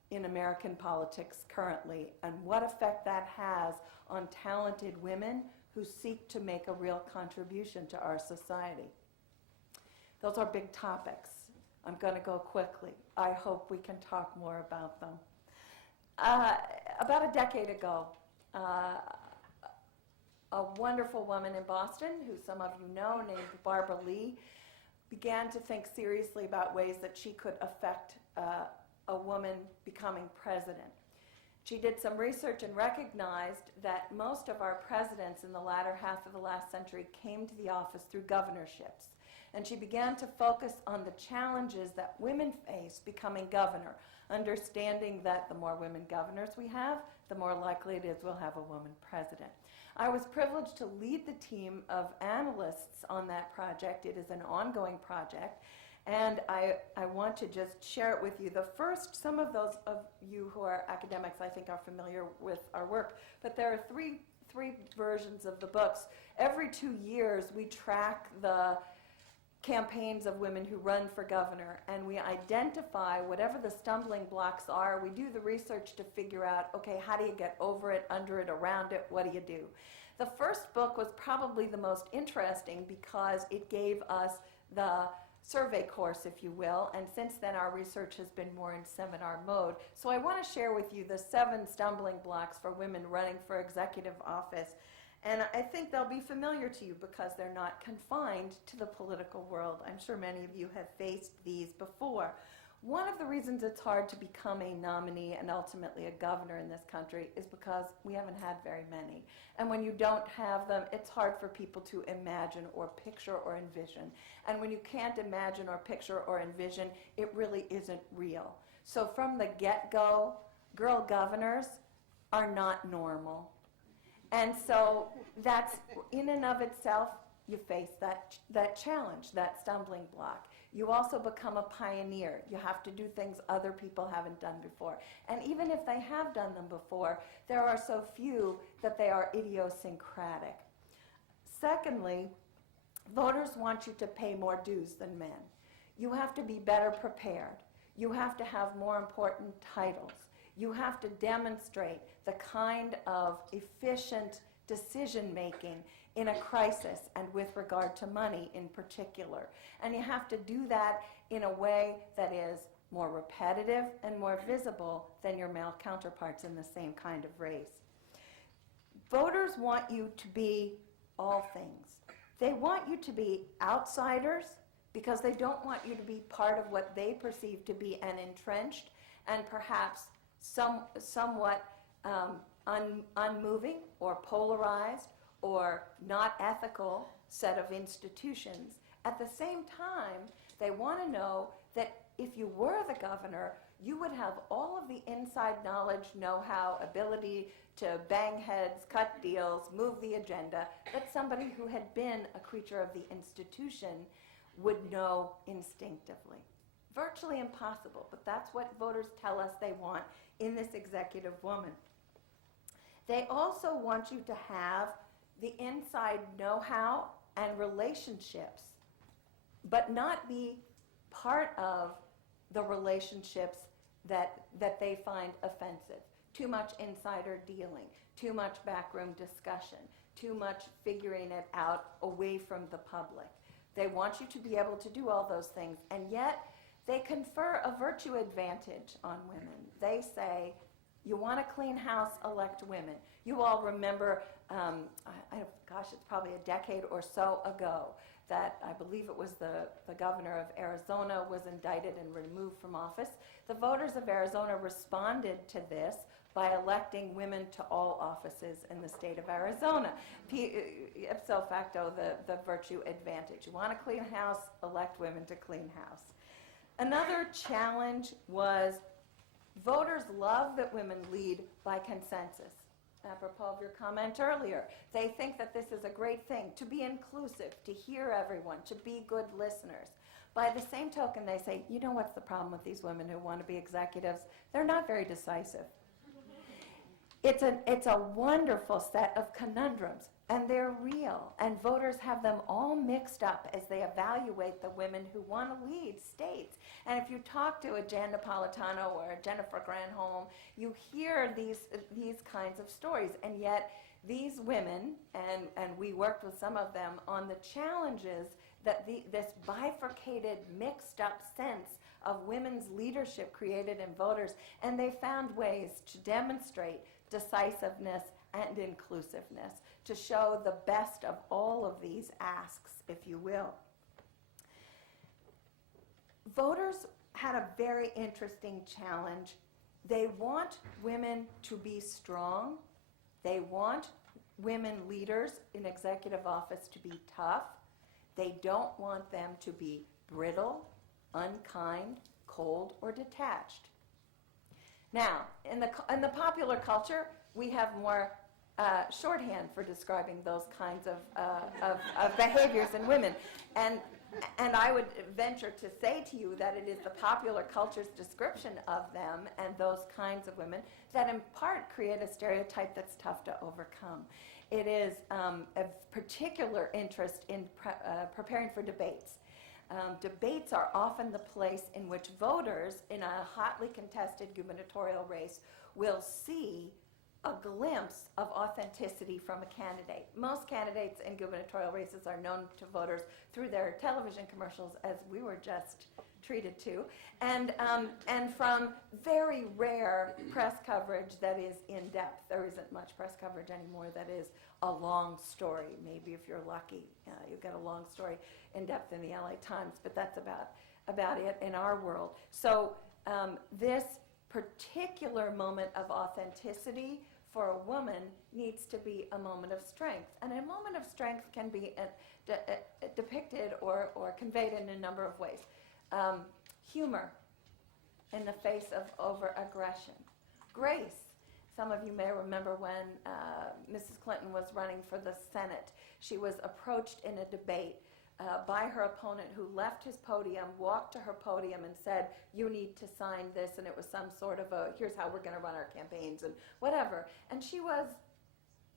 in American politics currently and what effect that has on talented women who seek to make a real contribution to our society. Those are big topics. I'm going to go quickly. I hope we can talk more about them. About a decade ago, a wonderful woman in Boston, who some of you know, named Barbara Lee, began to think seriously about ways that she could affect a woman becoming president. She did some research and recognized that most of our presidents in the latter half of the last century came to the office through governorships. And she began to focus on the challenges that women face becoming governor, understanding that the more women governors we have, the more likely it is we'll have a woman president. I was privileged to lead the team of analysts on that project. It is an ongoing project. And I want to just share it with you. The first, some of those of you who are academics, I think, are familiar with our work. But there are three versions of the books. Every 2 years, we track the campaigns of women who run for governor, and we identify whatever the stumbling blocks are. We do the research to figure out, okay, how do you get over it, under it, around it? What do you do? The first book was probably the most interesting because it gave us the survey course, if you will, and since then our research has been more in seminar mode. So I want to share with you the 7 stumbling blocks for women running for executive office. And I think they'll be familiar to you because they're not confined to the political world. I'm sure many of you have faced these before. One of the reasons it's hard to become a nominee and ultimately a governor in this country is because we haven't had very many. And when you don't have them, it's hard for people to imagine or picture or envision. And when you can't imagine or picture or envision, it really isn't real. So from the get-go, girl governors are not normal. And so that's, in and of itself, you face that challenge, that stumbling block. You also become a pioneer. You have to do things other people haven't done before. And even if they have done them before, there are so few that they are idiosyncratic. Secondly, voters want you to pay more dues than men. You have to be better prepared. You have to have more important titles. You have to demonstrate the kind of efficient decision-making in a crisis and with regard to money in particular. And you have to do that in a way that is more repetitive and more visible than your male counterparts in the same kind of race. Voters want you to be all things. They want you to be outsiders because they don't want you to be part of what they perceive to be an entrenched and perhaps somewhat unmoving or polarized or not ethical set of institutions. At the same time, they want to know that if you were the governor, you would have all of the inside knowledge, know-how, ability to bang heads, cut deals, move the agenda, that somebody who had been a creature of the institution would know instinctively. Virtually impossible, but that's what voters tell us they want in this executive woman. They also want you to have the inside know-how and relationships, but not be part of the relationships that they find offensive. Too much insider dealing, too much backroom discussion, too much figuring it out away from the public. They want you to be able to do all those things, and yet they confer a virtue advantage on women. They say, you want a clean house, elect women. You all remember, it's probably a decade or so ago, that I believe it was the governor of Arizona was indicted and removed from office. The voters of Arizona responded to this by electing women to all offices in the state of Arizona. Ipso facto, the virtue advantage. You want a clean house, elect women to clean house. Another challenge was voters love that women lead by consensus. Apropos of your comment earlier, they think that this is a great thing, to be inclusive, to hear everyone, to be good listeners. By the same token, they say, you know what's the problem with these women who want to be executives? They're not very decisive. It's a wonderful set of conundrums, and they're real, and voters have them all mixed up as they evaluate the women who want to lead states. And if you talk to a Jan Napolitano or a Jennifer Granholm, you hear these kinds of stories, and yet these women, and we worked with some of them on the challenges that this bifurcated, mixed up sense of women's leadership created in voters, and they found ways to demonstrate decisiveness and inclusiveness, to show the best of all of these asks, if you will. Voters had a very interesting challenge. They want women to be strong. They want women leaders in executive office to be tough. They don't want them to be brittle, unkind, cold, or detached. Now, in the popular culture, we have more shorthand for describing those kinds of behaviors in women. And I would venture to say to you that it is the popular culture's description of them and those kinds of women that in part create a stereotype that's tough to overcome. It is of particular interest in preparing for debates. Debates are often the place in which voters in a hotly contested gubernatorial race will see a glimpse of authenticity from a candidate. Most candidates in gubernatorial races are known to voters through their television commercials, as we were just treated to, and from very rare press coverage that is in depth. There isn't much press coverage anymore that is a long story. Maybe if you're lucky, you get a long story in depth in the LA Times, but that's about it in our world. So this particular moment of authenticity for a woman needs to be a moment of strength. And a moment of strength can be depicted or conveyed in a number of ways. Humor in the face of over-aggression. Grace. Some of you may remember when Mrs. Clinton was running for the Senate. She was approached in a debate by her opponent, who left his podium, walked to her podium and said, "You need to sign this," and it was some sort of a, here's how we're going to run our campaigns and whatever. And she was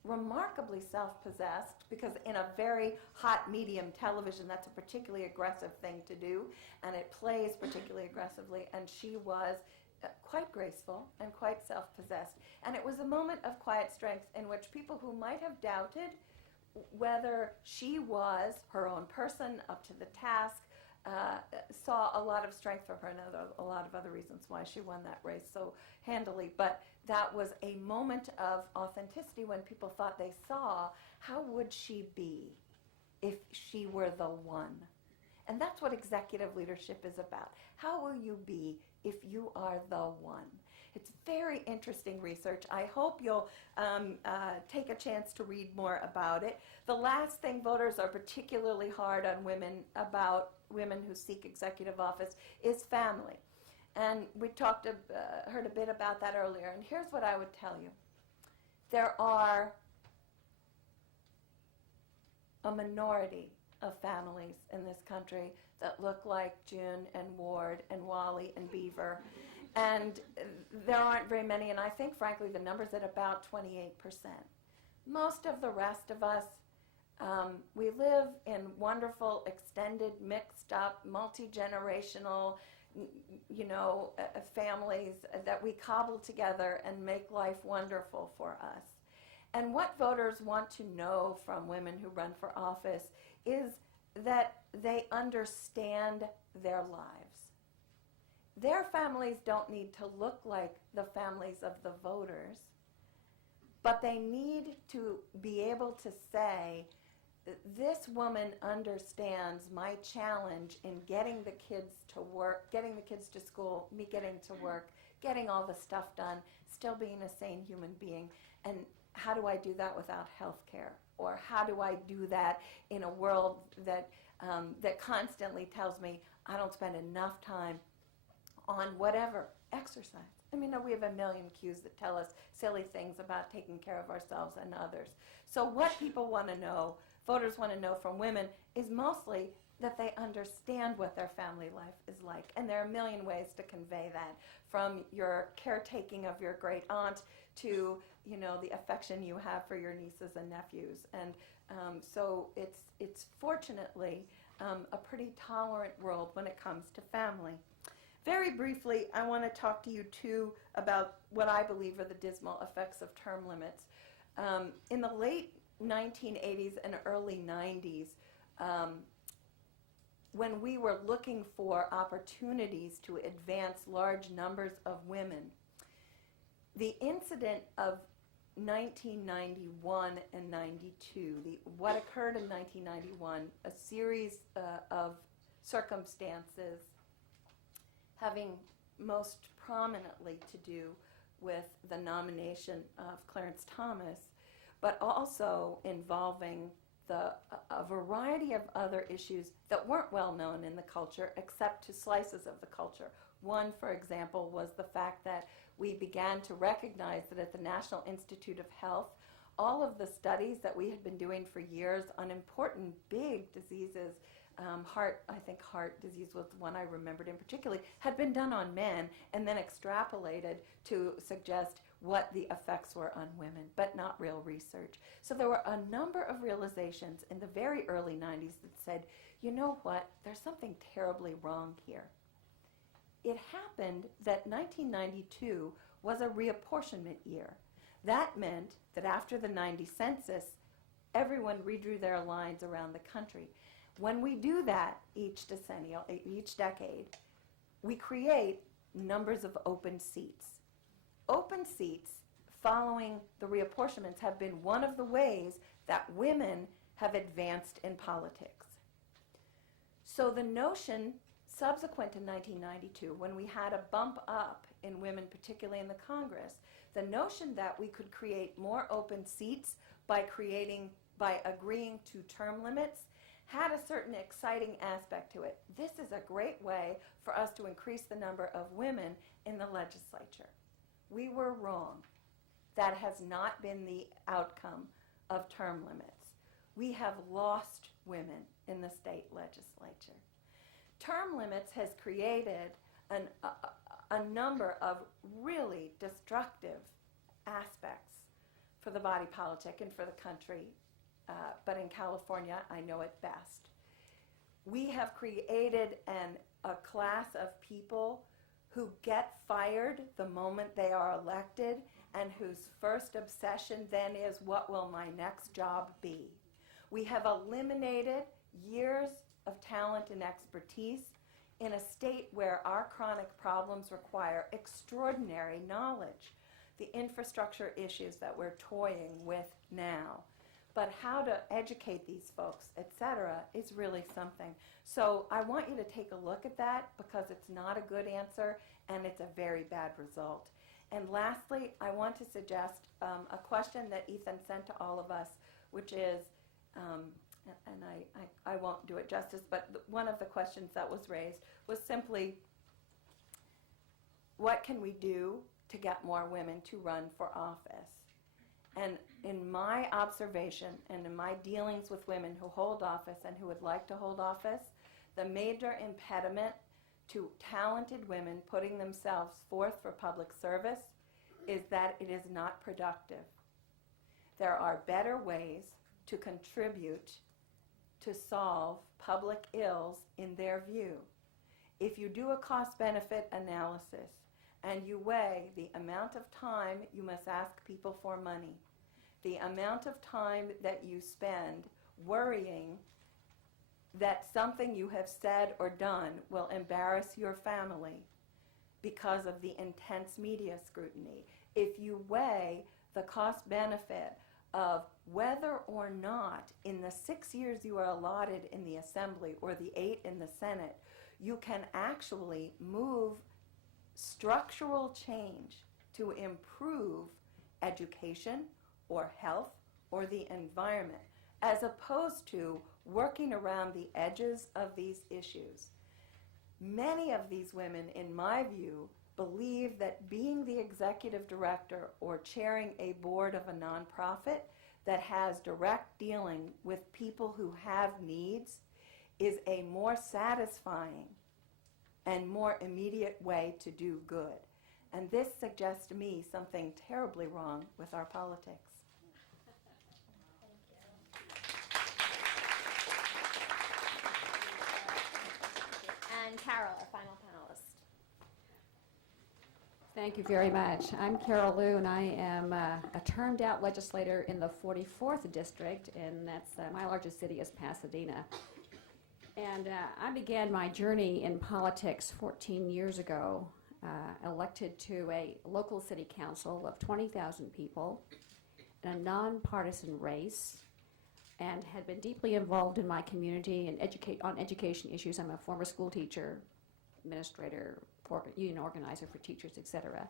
remarkably self-possessed, because in a very hot medium television, that's a particularly aggressive thing to do, and it plays particularly aggressively, and she was quite graceful and quite self-possessed. And it was a moment of quiet strength in which people who might have doubted whether she was her own person, up to the task, saw a lot of strength from her, and a lot of other reasons why she won that race so handily. But that was a moment of authenticity when people thought they saw, how would she be if she were the one? And that's what executive leadership is about. How will you be if you are the one? It's very interesting research. I hope you'll take a chance to read more about it. The last thing voters are particularly hard on women about, women who seek executive office, is family. And we heard a bit about that earlier. And here's what I would tell you. There are a minority of families in this country that look like June and Ward and Wally and Beaver. And there aren't very many, and I think, frankly, the number's at about 28%. Most of the rest of us, we live in wonderful, extended, mixed up, multi-generational, families that we cobble together and make life wonderful for us. And what voters want to know from women who run for office is that they understand their lives. Their families don't need to look like the families of the voters, but they need to be able to say, this woman understands my challenge in getting the kids to work, getting the kids to school, me getting to work, getting all the stuff done, still being a sane human being. And how do I do that without health care? Or how do I do that in a world that constantly tells me I don't spend enough time on whatever, exercise. I mean, we have a million cues that tell us silly things about taking care of ourselves and others. So what people want to know, voters want to know from women, is mostly that they understand what their family life is like. And there are a million ways to convey that, from your caretaking of your great aunt to, the affection you have for your nieces and nephews. And so it's fortunately a pretty tolerant world when it comes to family. Very briefly, I want to talk to you too about what I believe are the dismal effects of term limits. In the late 1980s and early 90s, when we were looking for opportunities to advance large numbers of women, the incident of 1991 and 92, what occurred in 1991, a series of circumstances having most prominently to do with the nomination of Clarence Thomas, but also involving a variety of other issues that weren't well known in the culture except to slices of the culture. One, for example, was the fact that we began to recognize that at the National Institute of Health, all of the studies that we had been doing for years on important big diseases, heart disease was the one I remembered in particular, had been done on men and then extrapolated to suggest what the effects were on women, but not real research. So there were a number of realizations in the very early 90s that said, you know what, there's something terribly wrong here. It happened that 1992 was a reapportionment year. That meant that after the 90 census, everyone redrew their lines around the country. When we do that each decade, we create numbers of open seats. Open seats following the reapportionments have been one of the ways that women have advanced in politics. So the notion subsequent to 1992, when we had a bump up in women, particularly in the Congress, the notion that we could create more open seats by agreeing to term limits had a certain exciting aspect to it. This is a great way for us to increase the number of women in the legislature. We were wrong. That has not been the outcome of term limits. We have lost women in the state legislature. Term limits has created a number of really destructive aspects for the body politic and for the country, but in California, I know it best. We have created a class of people who get fired the moment they are elected and whose first obsession then is, what will my next job be? We have eliminated years of talent and expertise in a state where our chronic problems require extraordinary knowledge. The infrastructure issues that we're toying with now, but how to educate these folks, etc., is really something. So I want you to take a look at that, because it's not a good answer and it's a very bad result. And lastly, I want to suggest a question that Ethan sent to all of us, which is, and I won't do it justice, but one of the questions that was raised was simply, what can we do to get more women to run for office? And in my observation and in my dealings with women who hold office and who would like to hold office, the major impediment to talented women putting themselves forth for public service is that it is not productive. There are better ways to contribute to solve public ills in their view. If you do a cost-benefit analysis and you weigh the amount of time you must ask people for money, the amount of time that you spend worrying that something you have said or done will embarrass your family because of the intense media scrutiny, if you weigh the cost-benefit of whether or not in the 6 years you are allotted in the Assembly or the 8 in the Senate, you can actually move structural change to improve education or health or the environment, as opposed to working around the edges of these issues. Many of these women, in my view, believe that being the executive director or chairing a board of a nonprofit that has direct dealing with people who have needs is a more satisfying and more immediate way to do good. And this suggests to me something terribly wrong with our politics. And Carol, our final panelist. Thank you very much. I'm Carol Liu, and I am a termed-out legislator in the 44th District, and that's my largest city is Pasadena. And I began my journey in politics 14 years ago, elected to a local city council of 20,000 people in a nonpartisan race, and had been deeply involved in my community and on education issues. I'm a former school teacher, administrator, union organizer for teachers, etc.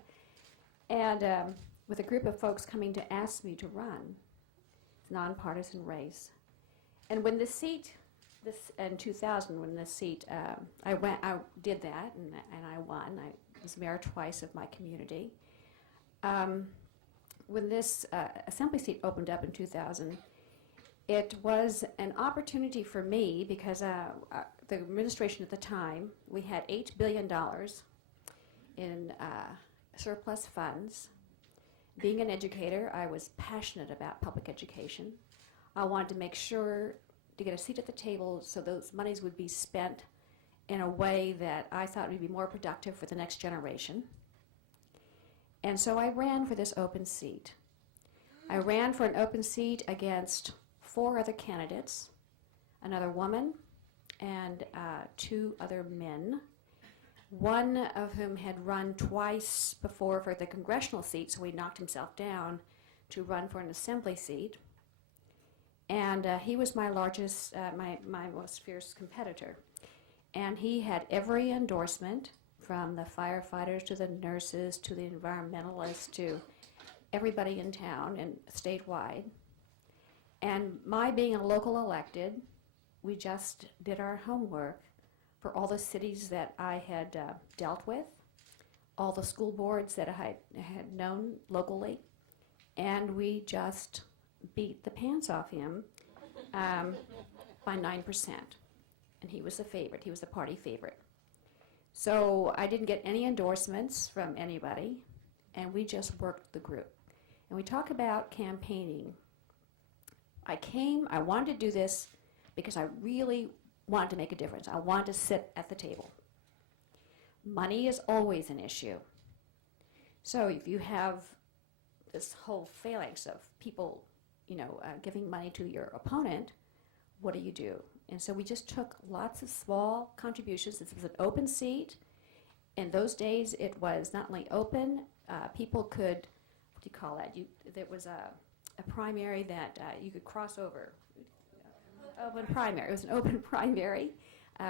And with a group of folks coming to ask me to run, nonpartisan race. And when in 2000, when the seat, I did that, and I won. I was mayor twice of my community. When this assembly seat opened up in 2000, it was an opportunity for me because the administration at the time, we had $8 billion in surplus funds. Being an educator, I was passionate about public education. I wanted to make sure to get a seat at the table so those monies would be spent in a way that I thought would be more productive for the next generation. And so I ran for this open seat. I ran for an open seat against 4 other candidates, another woman, and 2 other men, one of whom had run twice before for the congressional seat, so he knocked himself down to run for an assembly seat. And he was my largest, my most fierce competitor. And he had every endorsement, from the firefighters to the nurses to the environmentalists to everybody in town and statewide. And my being a local elected, we just did our homework for all the cities that I had dealt with, all the school boards that I had known locally, and we just beat the pants off him by 9%. And he was the favorite. He was the party favorite. So I didn't get any endorsements from anybody, and we just worked the group. And we talk about campaigning. I wanted to do this because I really wanted to make a difference. I wanted to sit at the table. Money is always an issue. So if you have this whole phalanx of people, giving money to your opponent, what do? And so we just took lots of small contributions. This was an open seat. In those days, it was not only open, people could, what do you call that? There was a primary that you could cross over. Open primary. It was an open primary.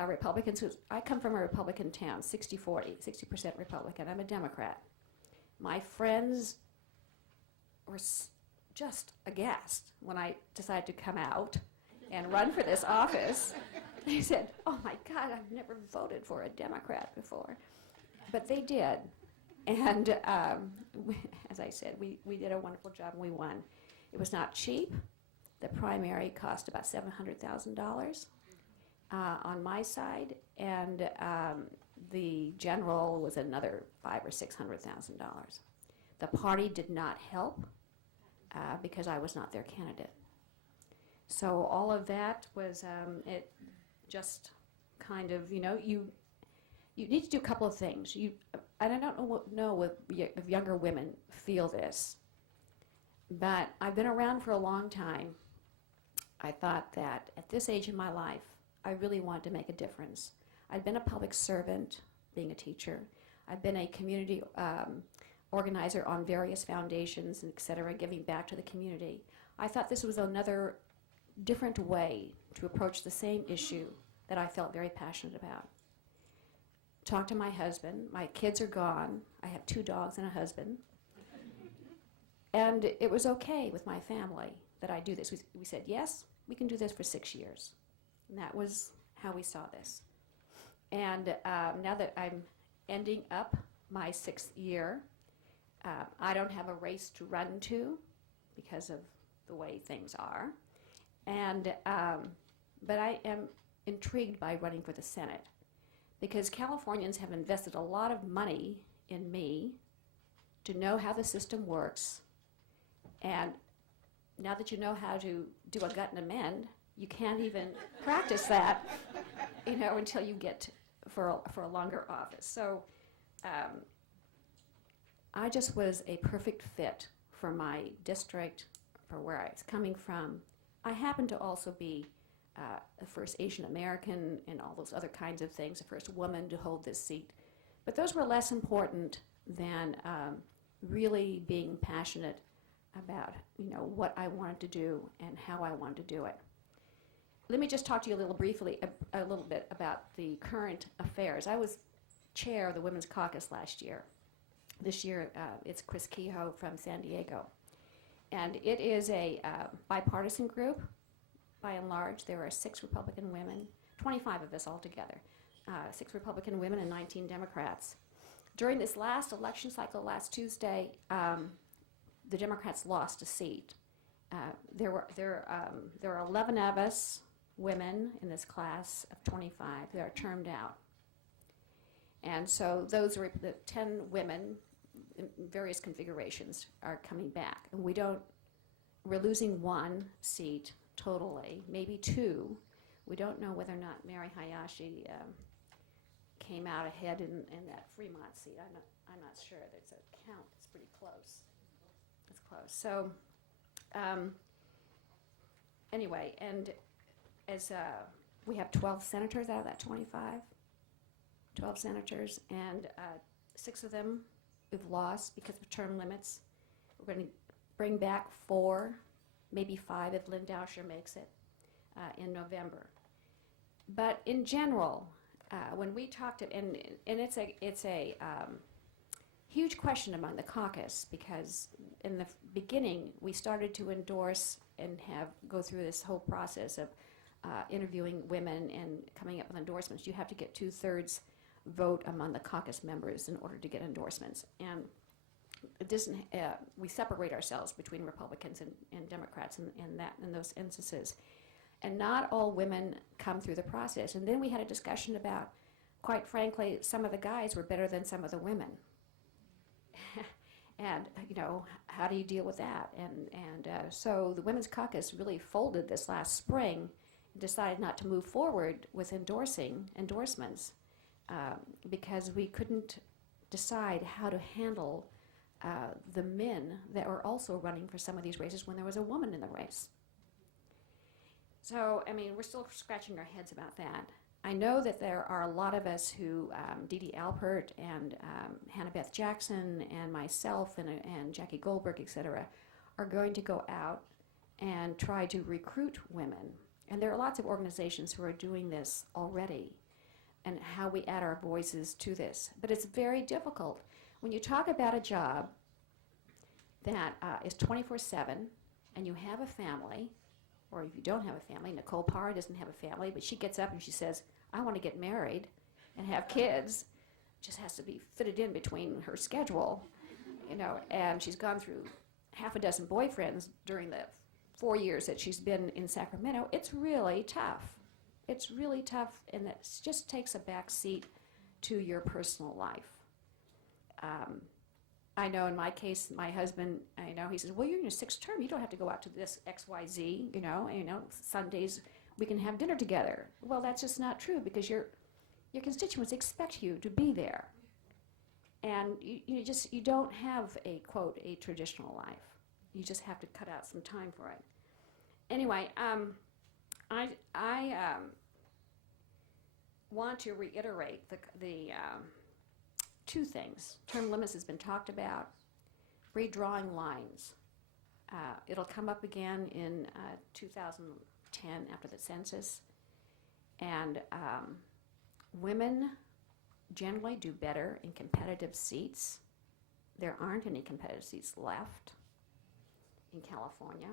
Republicans, I come from a Republican town, 60-40, 60% Republican. I'm a Democrat. My friends were just aghast when I decided to come out and run for this office. They said, "Oh my God, I've never voted for a Democrat before." But they did. And as I said, we did a wonderful job and we won. It was not cheap. The primary cost about $700,000 on my side, and the general was another $500,000 or $600,000. The party did not help because I was not their candidate. So all of that was, it just kind of, you need to do a couple of things. I don't know if younger women feel this, but I've been around for a long time. I thought that at this age in my life, I really wanted to make a difference. I'd been a public servant, being a teacher. I've been a community organizer on various foundations, et cetera, giving back to the community. I thought this was another different way to approach the same issue that I felt very passionate about. Talked to my husband. My kids are gone. I have 2 dogs and a husband. And it was okay with my family that I do this. We said, yes, we can do this for 6 years. And that was how we saw this. And now that I'm ending up my 6th year, I don't have a race to run to because of the way things are. And but I am intrigued by running for the Senate because Californians have invested a lot of money in me to know how the system works. And now that you know how to do a gut and amend, you can't even practice that, until you get for a longer office. So I just was a perfect fit for my district, for where I was coming from. I happen to also be the first Asian American and all those other kinds of things, the first woman to hold this seat. But those were less important than really being passionate about, what I wanted to do and how I wanted to do it. Let me just talk to you a little bit about the current affairs. I was chair of the Women's Caucus last year. This year, it's Chris Kehoe from San Diego. And it is a bipartisan group, by and large. There are 6 Republican women, 25 of us altogether, 6 Republican women and 19 Democrats. During this last election cycle, last Tuesday, the Democrats lost a seat. There are 11 of us, women, in this class of 25 that are termed out. And so those are the 10 women in various configurations are coming back. And we're losing 1 seat totally, maybe 2. We don't know whether or not Mary Hayashi came out ahead in that Fremont seat. I'm not sure. There's a count. It's pretty close. It's close. So Anyway, and as we have 12 senators out of that 25, 12 senators, and 6 of them we've lost because of term limits. We're going to bring back 4, maybe 5 if Lynn Dousher makes it in November. But in general, when we talked to, and it's a huge question among the caucus, because in the beginning we started to endorse and go through this whole process of interviewing women and coming up with endorsements. You have to get 2/3 vote among the caucus members in order to get endorsements, and it doesn't. We separate ourselves between Republicans and Democrats in those instances, and not all women come through the process. And then we had a discussion about, quite frankly, some of the guys were better than some of the women. And, how do you deal with that? And so the Women's Caucus really folded this last spring and decided not to move forward with endorsements because we couldn't decide how to handle the men that were also running for some of these races when there was a woman in the race. So, we're still scratching our heads about that. I know that there are a lot of us who, Dee Dee Alpert and Hannah Beth Jackson and myself and Jackie Goldberg, et cetera, are going to go out and try to recruit women. And there are lots of organizations who are doing this already, and how we add our voices to this. But it's very difficult. When you talk about a job that is 24/7 and you have a family, or if you don't have a family, Nicole Parr doesn't have a family, but she gets up and she says, I want to get married and have kids. Just has to be fitted in between her schedule, and she's gone through half a dozen boyfriends during the 4 years that she's been in Sacramento. It's really tough. It's really tough, and it just takes a back seat to your personal life. I know in my case, my husband, he says, well, you're in your 6th term. You don't have to go out to this XYZ, Sundays we can have dinner together. Well, that's just not true, because your constituents expect you to be there. And you don't have a, quote, a traditional life. You just have to cut out some time for it. Anyway, I want to reiterate the 2 things. Term limits has been talked about. Redrawing lines. It'll come up again in 2010 after the census. And women generally do better in competitive seats. There aren't any competitive seats left in California.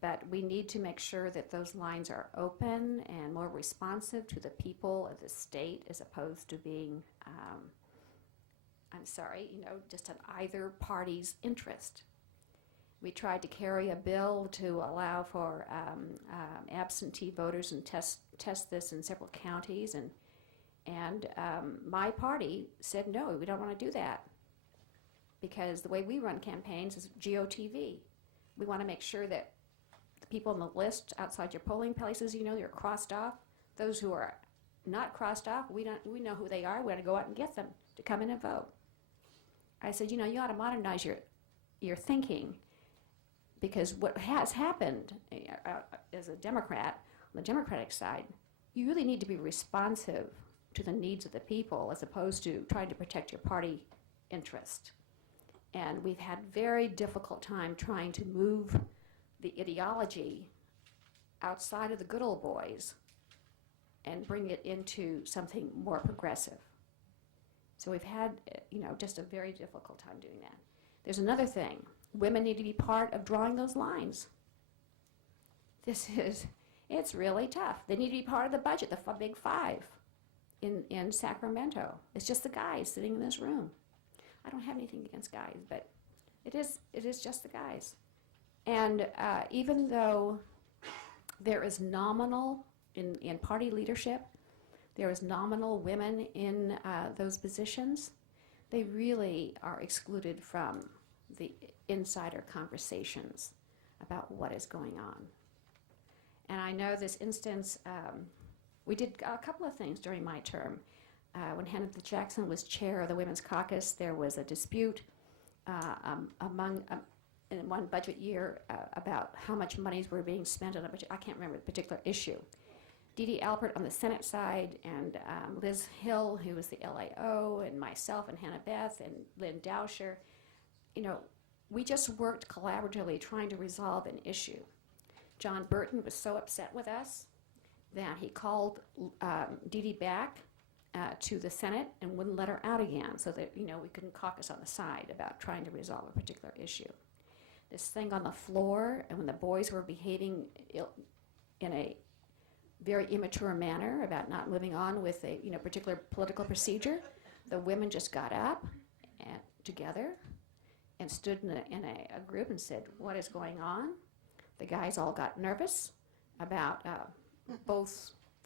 But we need to make sure that those lines are open and more responsive to the people of the state, as opposed to being just an either party's interest. We tried to carry a bill to allow for absentee voters and test this in several counties, and my party said, no, we don't want to do that, because the way we run campaigns is GOTV. We want to make sure that the people on the list outside your polling places, you're crossed off. Those who are not crossed off, we know who they are. We want to go out and get them to come in and vote. I said, you ought to modernize your thinking, because what has happened as a Democrat, on the Democratic side, you really need to be responsive to the needs of the people, as opposed to trying to protect your party interest. And we've had very difficult time trying to move the ideology outside of the good old boys and bring it into something more progressive. So we've had, just a very difficult time doing that. There's another thing. Women need to be part of drawing those lines. It's really tough. They need to be part of the budget, the big 5 in Sacramento. It's just the guys sitting in this room. I don't have anything against guys, but it is just the guys. And even though there is nominal in party leadership, there is nominal women in those positions, they really are excluded from the insider conversations about what is going on. And I know this instance, we did a couple of things during my term. When Hannah Beth Jackson was chair of the Women's Caucus, there was a dispute among in one budget year about how much monies were being spent on a budget. I can't remember the particular issue. Dee Dee Alpert on the Senate side, and Liz Hill, who was the LAO, and myself, and Hannah Beth, and Lynn Dowsher. We just worked collaboratively trying to resolve an issue. John Burton was so upset with us that he called Dee Dee back to the Senate and wouldn't let her out again, so that we couldn't caucus on the side about trying to resolve a particular issue. This thing on the floor, and when the boys were behaving in a very immature manner about not moving on with a particular political procedure, the women just got up and together and stood in a group and said, "What is going on?" The guys all got nervous about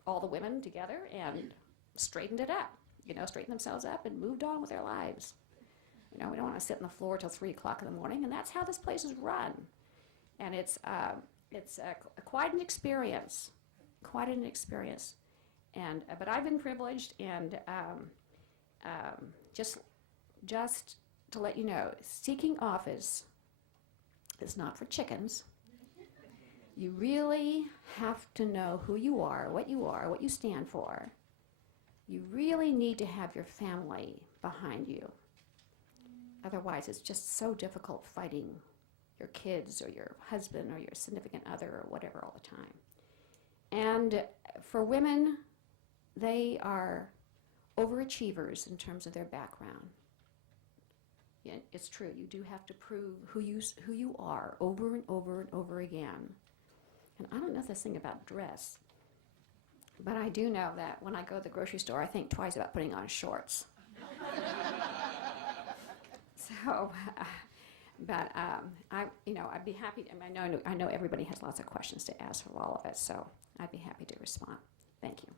all the women together, and straightened it up, straightened themselves up and moved on with their lives. We don't want to sit on the floor till 3 o'clock in the morning, and that's how this place is run. And it's quite an experience, And but I've been privileged, and just to let you know, seeking office is not for chickens. You really have to know who you are, what you stand for. You really need to have your family behind you. Otherwise, it's just so difficult fighting your kids or your husband or your significant other or whatever all the time. And for women, they are overachievers in terms of their background. Yeah, it's true. You do have to prove who you are over and over and over again. And I don't know this thing about dress, but I do know that when I go to the grocery store, I think twice about putting on shorts. So, but I'd be happy to. I know everybody has lots of questions to ask for all of it, so I'd be happy to respond. Thank you.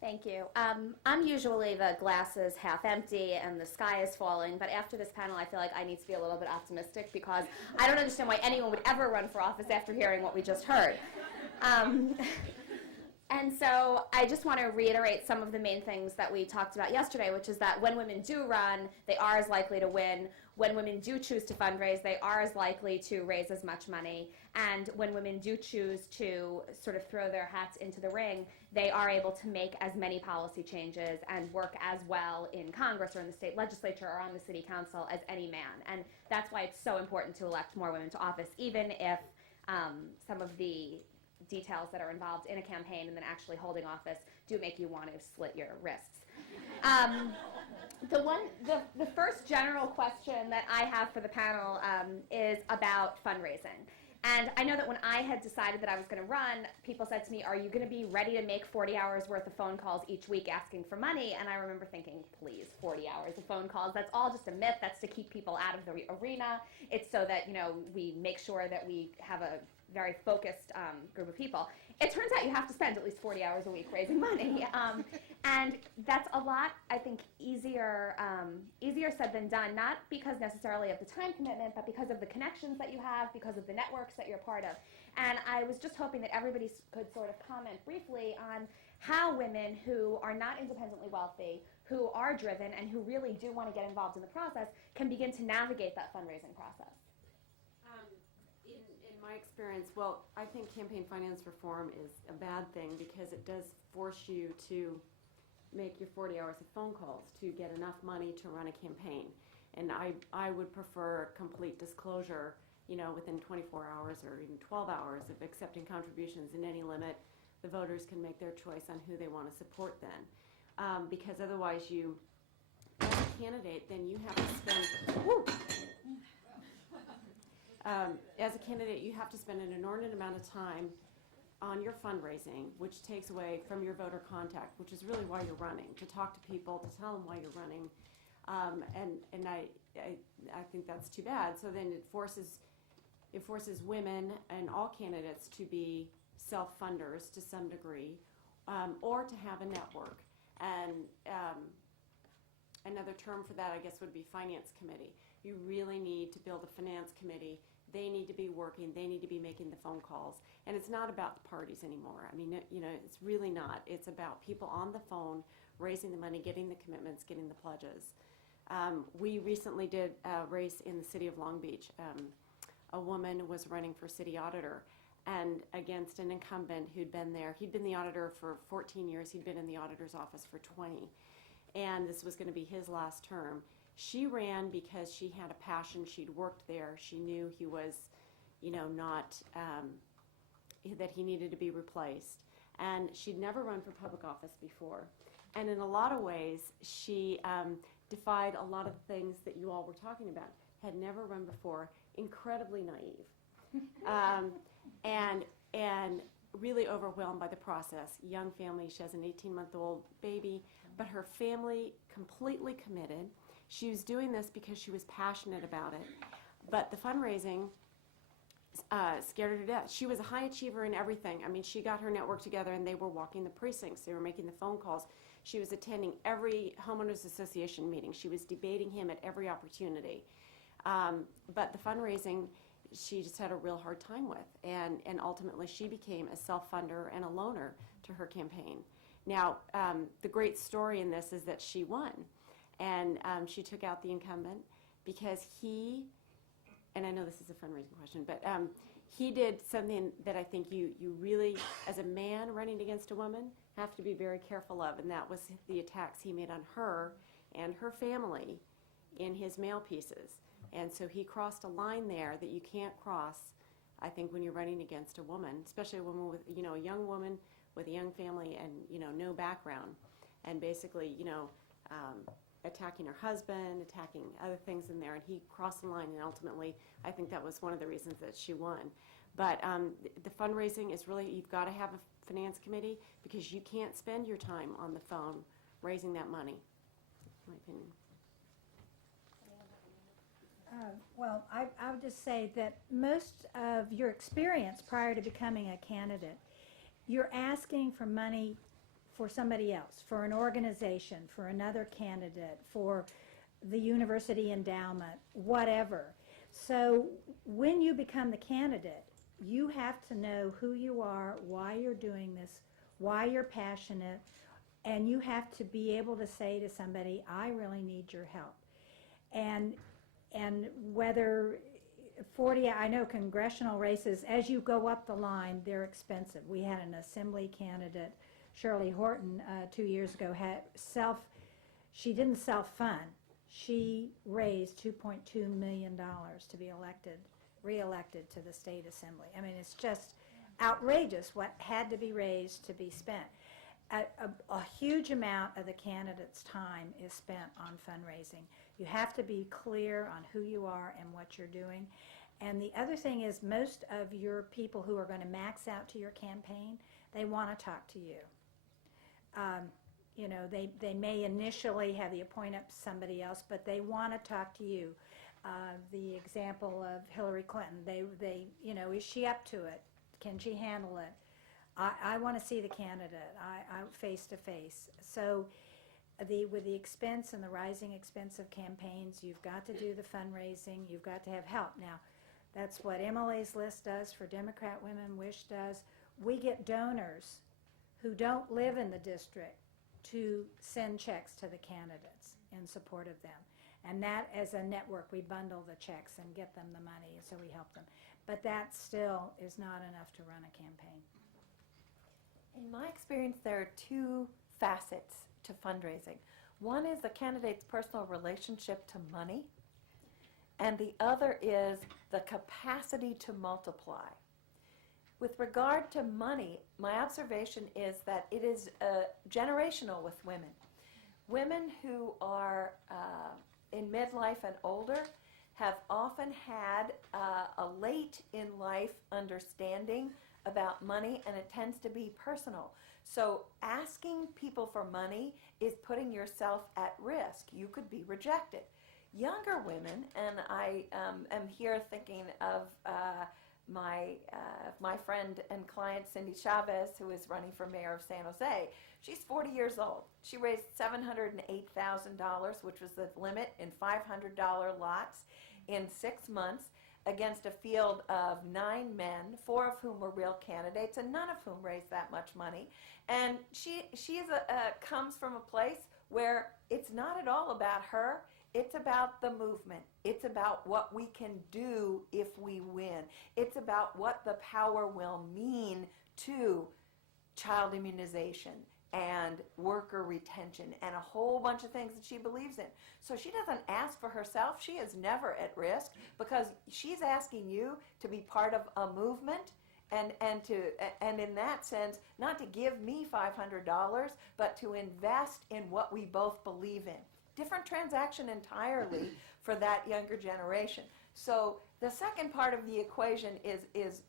Thank you. I'm usually the glass is half empty and the sky is falling, but after this panel I feel like I need to be a little bit optimistic, because I don't understand why anyone would ever run for office after hearing what we just heard. And so I just want to reiterate some of the main things that we talked about yesterday, which is that when women do run, they are as likely to win. When women do choose to fundraise, they are as likely to raise as much money. And when women do choose to sort of throw their hats into the ring, they are able to make as many policy changes and work as well in Congress or in the state legislature or on the city council as any man. And that's why it's so important to elect more women to office, even if some of the details that are involved in a campaign and then actually holding office do make you want to slit your wrists. The first general question that I have for the panel is about fundraising. And I know that when I had decided that I was going to run, people said to me, "Are you going to be ready to make 40 hours worth of phone calls each week asking for money?" And I remember thinking, please, 40 hours of phone calls, that's all just a myth. That's to keep people out of the arena. It's so that, we make sure that we have a very focused group of people. It turns out you have to spend at least 40 hours a week raising money. And that's a lot, I think, easier said than done, not because necessarily of the time commitment, but because of the connections that you have, because of the networks that you're part of. And I was just hoping that everybody could sort of comment briefly on how women who are not independently wealthy, who are driven, and who really do want to get involved in the process can begin to navigate that fundraising process. In my experience, well, I think campaign finance reform is a bad thing because it does force you to make your 40 hours of phone calls to get enough money to run a campaign. And I would prefer complete disclosure, within 24 hours or even 12 hours of accepting contributions in any limit. The voters can make their choice on who they want to support then. Because otherwise as a candidate, then you have to spend, as a candidate, you have to spend an inordinate amount of time on your fundraising, which takes away from your voter contact, which is really why you're running, to talk to people, to tell them why you're running. And I think that's too bad. So then it forces women and all candidates to be self-funders to some degree, or to have a network. And another term for that, I guess, would be finance committee. You really need to build a finance committee. They need to be working. They need to be making the phone calls. And it's not about the parties anymore. I mean, it's really not. It's about people on the phone raising the money, getting the commitments, getting the pledges. We recently did a race in the city of Long Beach. A woman was running for city auditor, and against an incumbent who'd been there. He'd been the auditor for 14 years. He'd been in the auditor's office for 20. And this was going to be his last term. She ran because she had a passion. She'd worked there. She knew he was, not, that he needed to be replaced. And she'd never run for public office before. And in a lot of ways, she defied a lot of the things that you all were talking about. Had never run before, incredibly naive. And really overwhelmed by the process. Young family, she has an 18-month-old baby, but her family completely committed. She was doing this because she was passionate about it, but the fundraising scared her to death. She was a high achiever in everything. I mean, she got her network together and they were walking the precincts. They were making the phone calls. She was attending every homeowners association meeting. She was debating him at every opportunity. But the fundraising, she just had a real hard time with. And ultimately, she became a self-funder and a loaner to her campaign. Now, the great story in this is that she won. And she took out the incumbent because he, and I know this is a fundraising question, but he did something that I think you really, as a man running against a woman, have to be very careful of. And that was the attacks he made on her and her family in his mail pieces. And so he crossed a line there that you can't cross, I think, when you're running against a woman, especially a woman with, a young woman with a young family and, no background. And basically, attacking her husband, attacking other things in there. And he crossed the line, and ultimately, I think that was one of the reasons that she won. But the fundraising is really, you've got to have a finance committee because you can't spend your time on the phone raising that money, in my opinion. Well, I would just say that most of your experience prior to becoming a candidate, you're asking for money for somebody else, for an organization, for another candidate, for the university endowment, whatever. So when you become the candidate, you have to know who you are, why you're doing this, why you're passionate, and you have to be able to say to somebody, I really need your help. And whether 40, I know congressional races, as you go up the line, they're expensive. We had an assembly candidate, Shirley Horton, 2 years ago, she didn't self-fund. She raised $2.2 million to be re-elected to the state assembly. I mean, it's just outrageous what had to be raised to be spent. A huge amount of the candidate's time is spent on fundraising. You have to be clear on who you are and what you're doing. And the other thing is, most of your people who are going to max out to your campaign, they want to talk to you. They may initially have you appoint up somebody else, but they want to talk to you. The example of Hillary Clinton, they is she up to it? Can she handle it? I want to see the candidate, I face to face. So with the expense and the rising expense of campaigns, you've got to do the fundraising, you've got to have help. Now, that's what MLA's List does for Democrat Women, WISH does. We get donors who don't live in the district to send checks to the candidates in support of them. And that, as a network, we bundle the checks and get them the money, so we help them. But that still is not enough to run a campaign. In my experience, there are two facets to fundraising. One is the candidate's personal relationship to money, and the other is the capacity to multiply. With regard to money, my observation is that it is generational with women. Women who are in midlife and older have often had a late in life understanding about money, and it tends to be personal. So asking people for money is putting yourself at risk. You could be rejected. Younger women, and I am here thinking of my friend and client Cindy Chavez, who is running for mayor of San Jose. She's 40 years old. She raised $708,000, which was the limit, in $500 lots in 6 months. against a field of 9 men, 4 of whom were real candidates and none of whom raised that much money. And she comes from a place where it's not at all about her. It's about the movement. It's about what we can do if we win. It's about what the power will mean to child immunization and worker retention and a whole bunch of things that she believes in. So she doesn't ask for herself. She is never at risk because she's asking you to be part of a movement and in that sense, not to give me $500, but to invest in what we both believe in. Different transaction entirely for that younger generation. So the second part of the equation is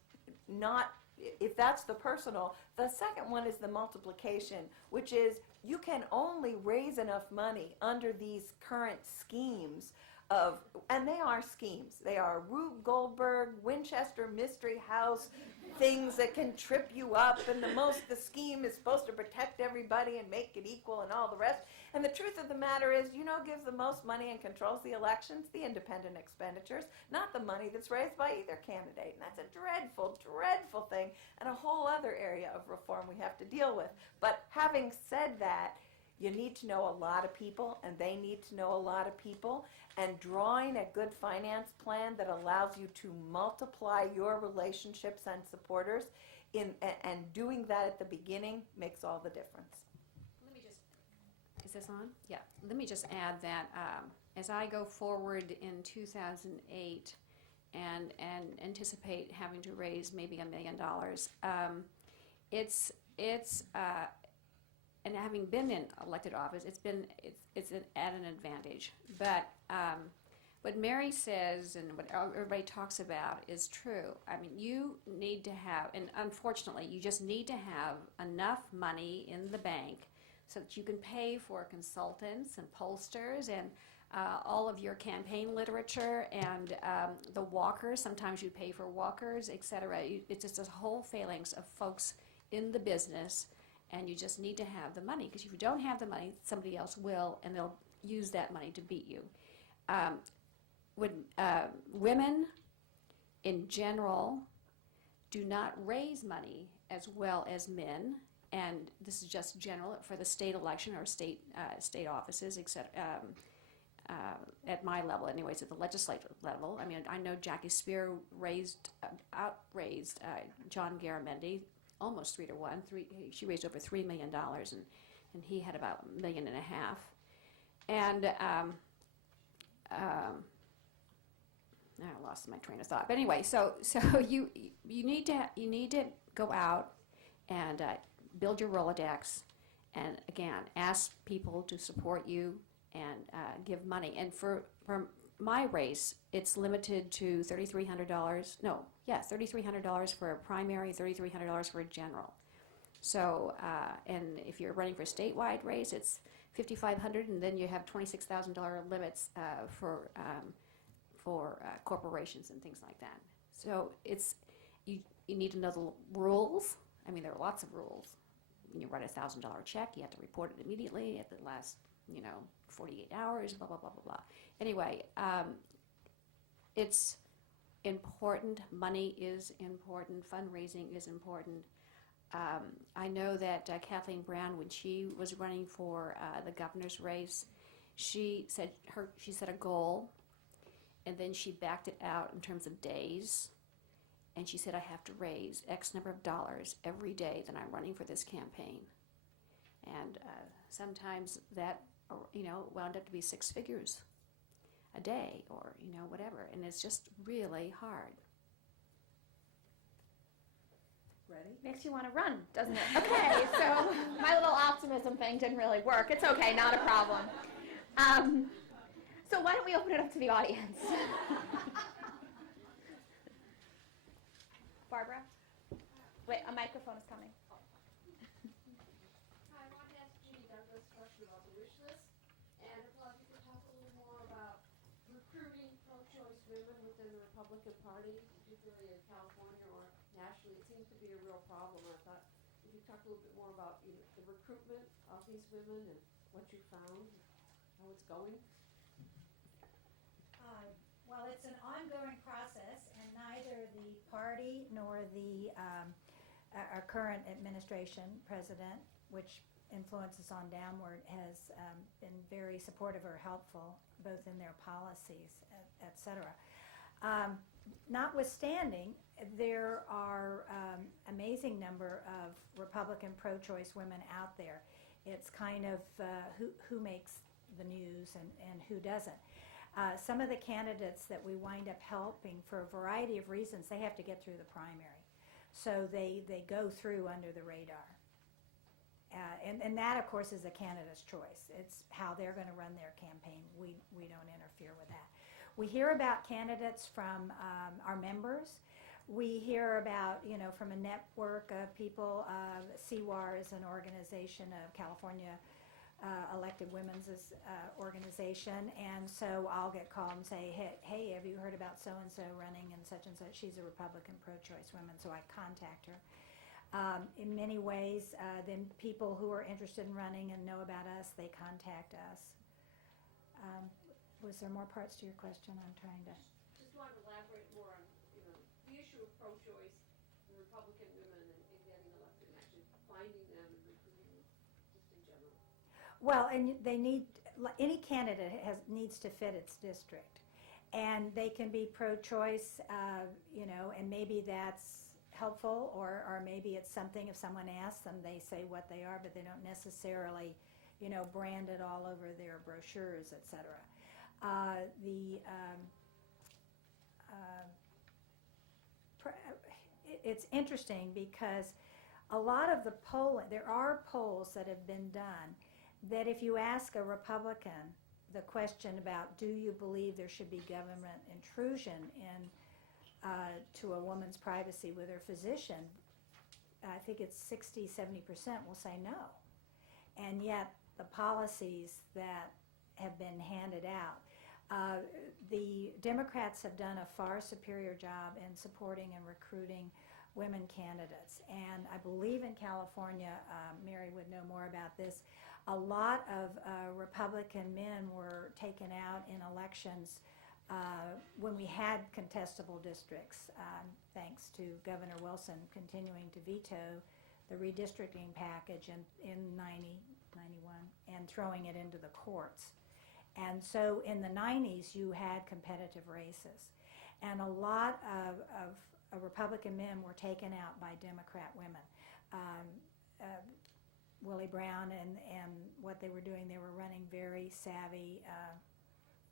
not, if that's the personal, the second one is the multiplication, which is you can only raise enough money under these current schemes of, and they are schemes. They are Rube Goldberg, Winchester Mystery House, things that can trip you up, and the scheme is supposed to protect everybody and make it equal and all the rest. And the truth of the matter is, you know, gives the most money and controls the elections, the independent expenditures, not the money that's raised by either candidate. And that's a dreadful, dreadful thing, and a whole other area of reform we have to deal with. But having said that, you need to know a lot of people, and they need to know a lot of people, and drawing a good finance plan that allows you to multiply your relationships and supporters and doing that at the beginning makes all the difference. Let me just, is this on? Yeah. Let me just add that as I go forward in 2008 and anticipate having to raise maybe $1 million, and having been in elected office, it's at an advantage. But what Mary says and what everybody talks about is true. I mean, you need to have, and unfortunately, you just need to have enough money in the bank so that you can pay for consultants and pollsters and all of your campaign literature and the walkers. Sometimes you pay for walkers, etc. It's just a whole phalanx of folks in the business. And you just need to have the money, because if you don't have the money, somebody else will, and they'll use that money to beat you. Women, in general, do not raise money as well as men, and this is just general for the state election or state offices, etc. At my level, anyways, at the legislative level. I mean, I know Jackie Spear outraised John Garamendi. Almost 3 to 1. She raised over $3 million, and he had about $1.5 million. And I lost my train of thought. But anyway, so you need to go out and build your Rolodex, and again ask people to support you and give money. And for my race, it's limited to $3,300. No, yeah, $3,300 for a primary, $3,300 for a general. So, and if you're running for a statewide race, it's $5,500, and then you have $26,000 limits for corporations and things like that. So it's you need to know the rules. I mean, there are lots of rules. When you write a $1,000 check, you have to report it immediately at the last 48 hours, blah, blah, blah, blah, blah. Anyway, it's important. Money is important. Fundraising is important. I know that Kathleen Brown, when she was running for the governor's race, she set a goal, and then she backed it out in terms of days. And she said, I have to raise X number of dollars every day that I'm running for this campaign. And sometimes that wound up to be 6 figures a day, or whatever, and it's just really hard. Ready? Makes you want to run, doesn't it? Okay, so my little optimism thing didn't really work. It's okay, not a problem. So why don't we open it up to the audience? Barbara? Wait, a microphone is coming. Hi, I wanted to ask Judy Douglas a question about the wish list, and if you could talk a little more about recruiting pro-choice women within the Republican Party, particularly in California or nationally. It seems to be a real problem. I thought if you could talk a little bit more about the recruitment of these women and what you found, how it's going. Well, it's an ongoing process, and neither the party nor the our current administration president, which influences on downward, has been very supportive or helpful, both in their policies, et cetera. Notwithstanding, there are amazing number of Republican pro-choice women out there. It's kind of who makes the news and who doesn't. Some of the candidates that we wind up helping, for a variety of reasons, they have to get through the primary. So they go through under the radar. And that, of course, is a candidate's choice. It's how they're going to run their campaign. We don't interfere with that. We hear about candidates from our members. We hear about, from a network of people. CWAR is an organization of California Elected Women's organization, and so I'll get called and say, hey, have you heard about so-and-so running and such? She's a Republican pro-choice woman, so I contact her. In many ways, then people who are interested in running and know about us, they contact us. Was there more parts to your question? I'm trying to... Just wanted to elaborate more on, the issue of pro-choice and Republican women and getting elected and actually finding them and recruiting them, just in general. Well, and they need, any candidate needs to fit its district. And they can be pro-choice, and maybe that's helpful, or maybe it's something, if someone asks them, they say what they are, but they don't necessarily, brand it all over their brochures, et cetera. It's interesting because a lot of the polling, there are polls that have been done that if you ask a Republican the question about, do you believe there should be government intrusion to a woman's privacy with her physician, I think it's 60-70% will say no. And yet the policies that have been handed out, the Democrats have done a far superior job in supporting and recruiting women candidates. And I believe in California, Mary would know more about this, a lot of Republican men were taken out in elections when we had contestable districts, thanks to Governor Wilson continuing to veto the redistricting package in 90, 91, and throwing it into the courts. And so in the 90s, you had competitive races. And a lot of Republican men were taken out by Democrat women. Willie Brown and what they were doing, they were running very savvy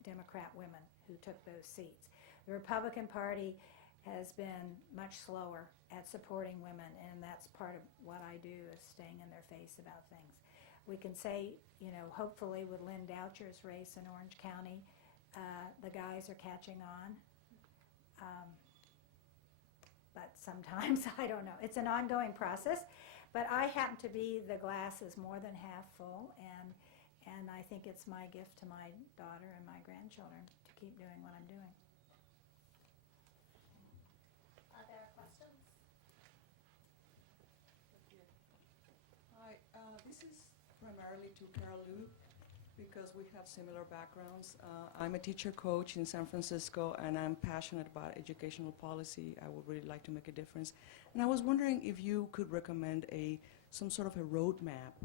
Democrat women who took those seats. The Republican Party has been much slower at supporting women, and that's part of what I do, is staying in their face about things. We can say, hopefully with Lynn Doucher's race in Orange County, the guys are catching on. But sometimes, I don't know. It's an ongoing process. But I happen to be, the glass is more than half full, and I think it's my gift to my daughter and my grandchildren to keep doing what I'm doing. Other questions? Hi, this is primarily to Carol Lou, because we have similar backgrounds. I'm a teacher coach in San Francisco, and I'm passionate about educational policy. I would really like to make a difference. And I was wondering if you could recommend some sort of a roadmap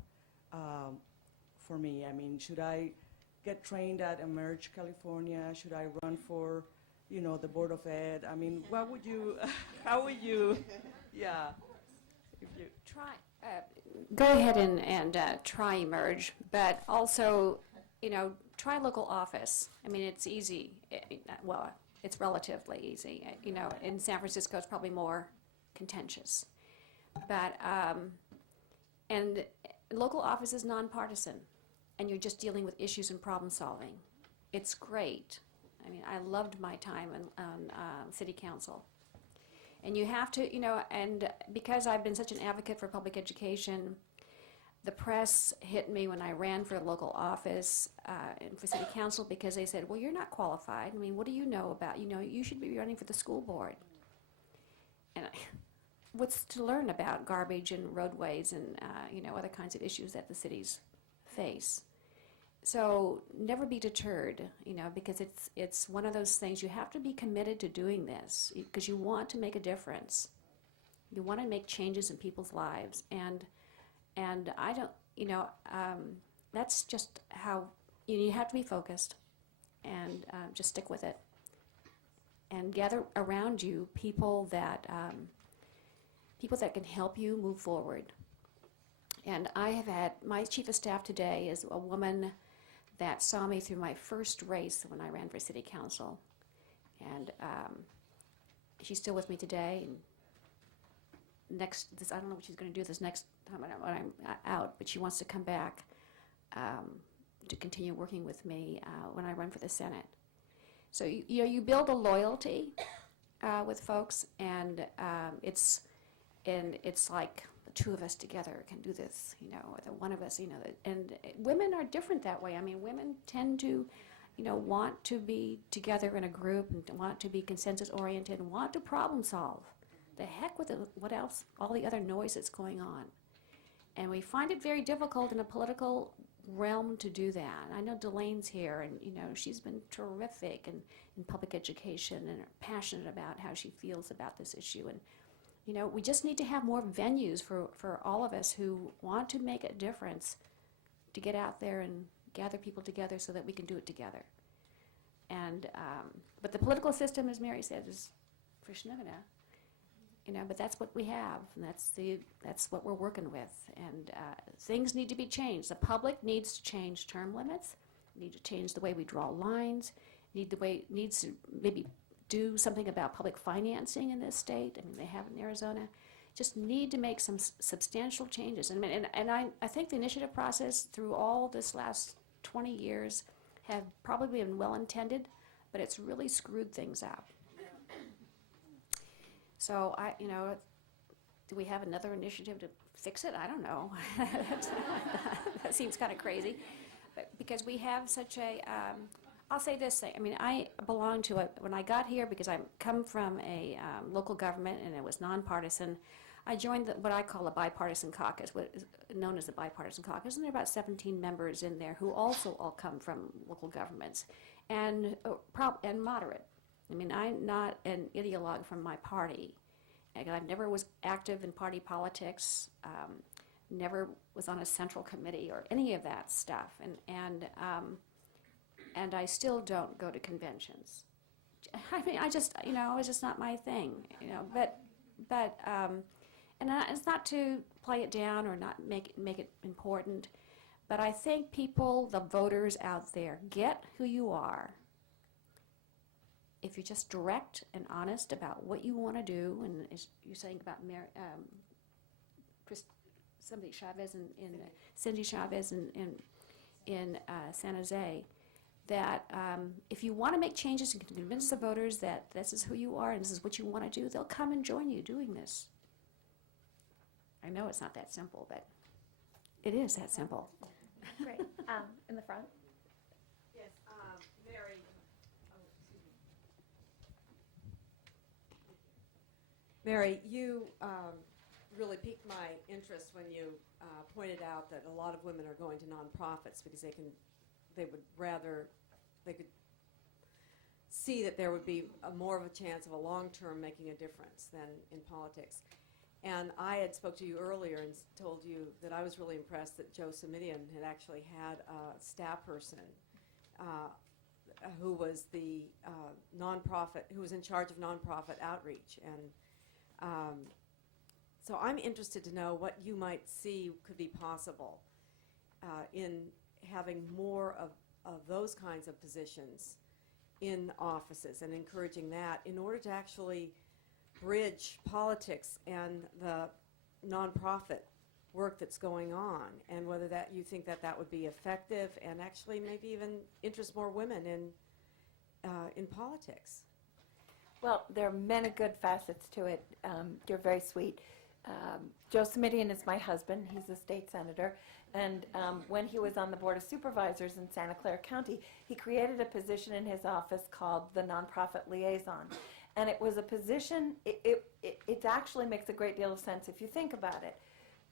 for me. I mean, should I get trained at Emerge California? Should I run for, the Board of Ed? I mean, what would you, how would you, yeah. If you Go ahead and try Emerge, but also, try local office. I mean, it's easy. It's relatively easy. In San Francisco, it's probably more contentious. But, and local office is nonpartisan, and you're just dealing with issues and problem solving. It's great. I mean, I loved my time on city council. And you have to, and because I've been such an advocate for public education, the press hit me when I ran for local office and for city council, because they said, well, you're not qualified. I mean, what do you know about, you should be running for the school board. And what's to learn about garbage and roadways and, other kinds of issues that the cities face? So never be deterred, because it's one of those things. You have to be committed to doing this because you want to make a difference. You want to make changes in people's lives, and I don't, that's just how you have to be focused, and just stick with it, and gather around you people that can help you move forward. And I have had, my chief of staff today is a woman that saw me through my first race when I ran for city council. And she's still with me today. And I don't know what she's going to do this next time when I'm out, but she wants to come back to continue working with me when I run for the Senate. So you build a loyalty with folks, and it's like the two of us together can do this, or the one of us, and women are different that way. I mean, women tend to, want to be together in a group and want to be consensus oriented and want to problem solve. The heck with what else, all the other noise that's going on. And we find it very difficult in a political realm to do that. I know Delaine's here, and she's been terrific in public education and passionate about how she feels about this issue. And we just need to have more venues for all of us who want to make a difference to get out there and gather people together so that we can do it together. And but the political system, as Mary said, is Krishnagana. But that's what we have, and that's what we're working with. And things need to be changed. The public needs to change term limits, need to change the way we draw lines, needs to maybe do something about public financing in this state. I mean, they have it in Arizona. Just need to make some substantial changes. And I think the initiative process through all this last 20 years have probably been well-intended, but it's really screwed things up. So do we have another initiative to fix it? I don't know. That seems kind of crazy, but because we have such a, I'll say this thing. I mean, I belong to when I got here, because I come from a local government and it was nonpartisan, I joined what I call a bipartisan caucus, what is known as the bipartisan caucus, and there are about 17 members in there who also all come from local governments and moderate. I mean, I'm not an ideologue from my party. I never was active in party politics, never was on a central committee or any of that stuff, and I still don't go to conventions. I mean, it's just not my thing, But and it's not to play it down or not make it important, but I think people, the voters out there, get who you are. If you're just direct and honest about what you want to do, and as you're saying about Cindy Chavez in San Jose, that if you want to make changes and convince the voters that this is who you are and this is what you want to do, they'll come and join you doing this. I know it's not that simple, but it is that simple. Great. In the front. Yes, Mary. Mary, you really piqued my interest when you pointed out that a lot of women are going to nonprofits because they could see that there would be more of a chance of a long-term making a difference than in politics. And I had spoke to you earlier and told you that I was really impressed that Joe Simidian had actually had a staff person who was the nonprofit, who was in charge of nonprofit outreach. And so I'm interested to know what you might see could be possible in having more of those kinds of positions in offices and encouraging that in order to actually bridge politics and the nonprofit work that's going on, and whether that you think that would be effective and actually maybe even interest more women in politics. Well, there are many good facets to it. You're very sweet. Joe Simidian is my husband. He's a state senator. And when he was on the Board of Supervisors in Santa Clara County, he created a position in his office called the Nonprofit Liaison. And it was a position, it actually makes a great deal of sense if you think about it.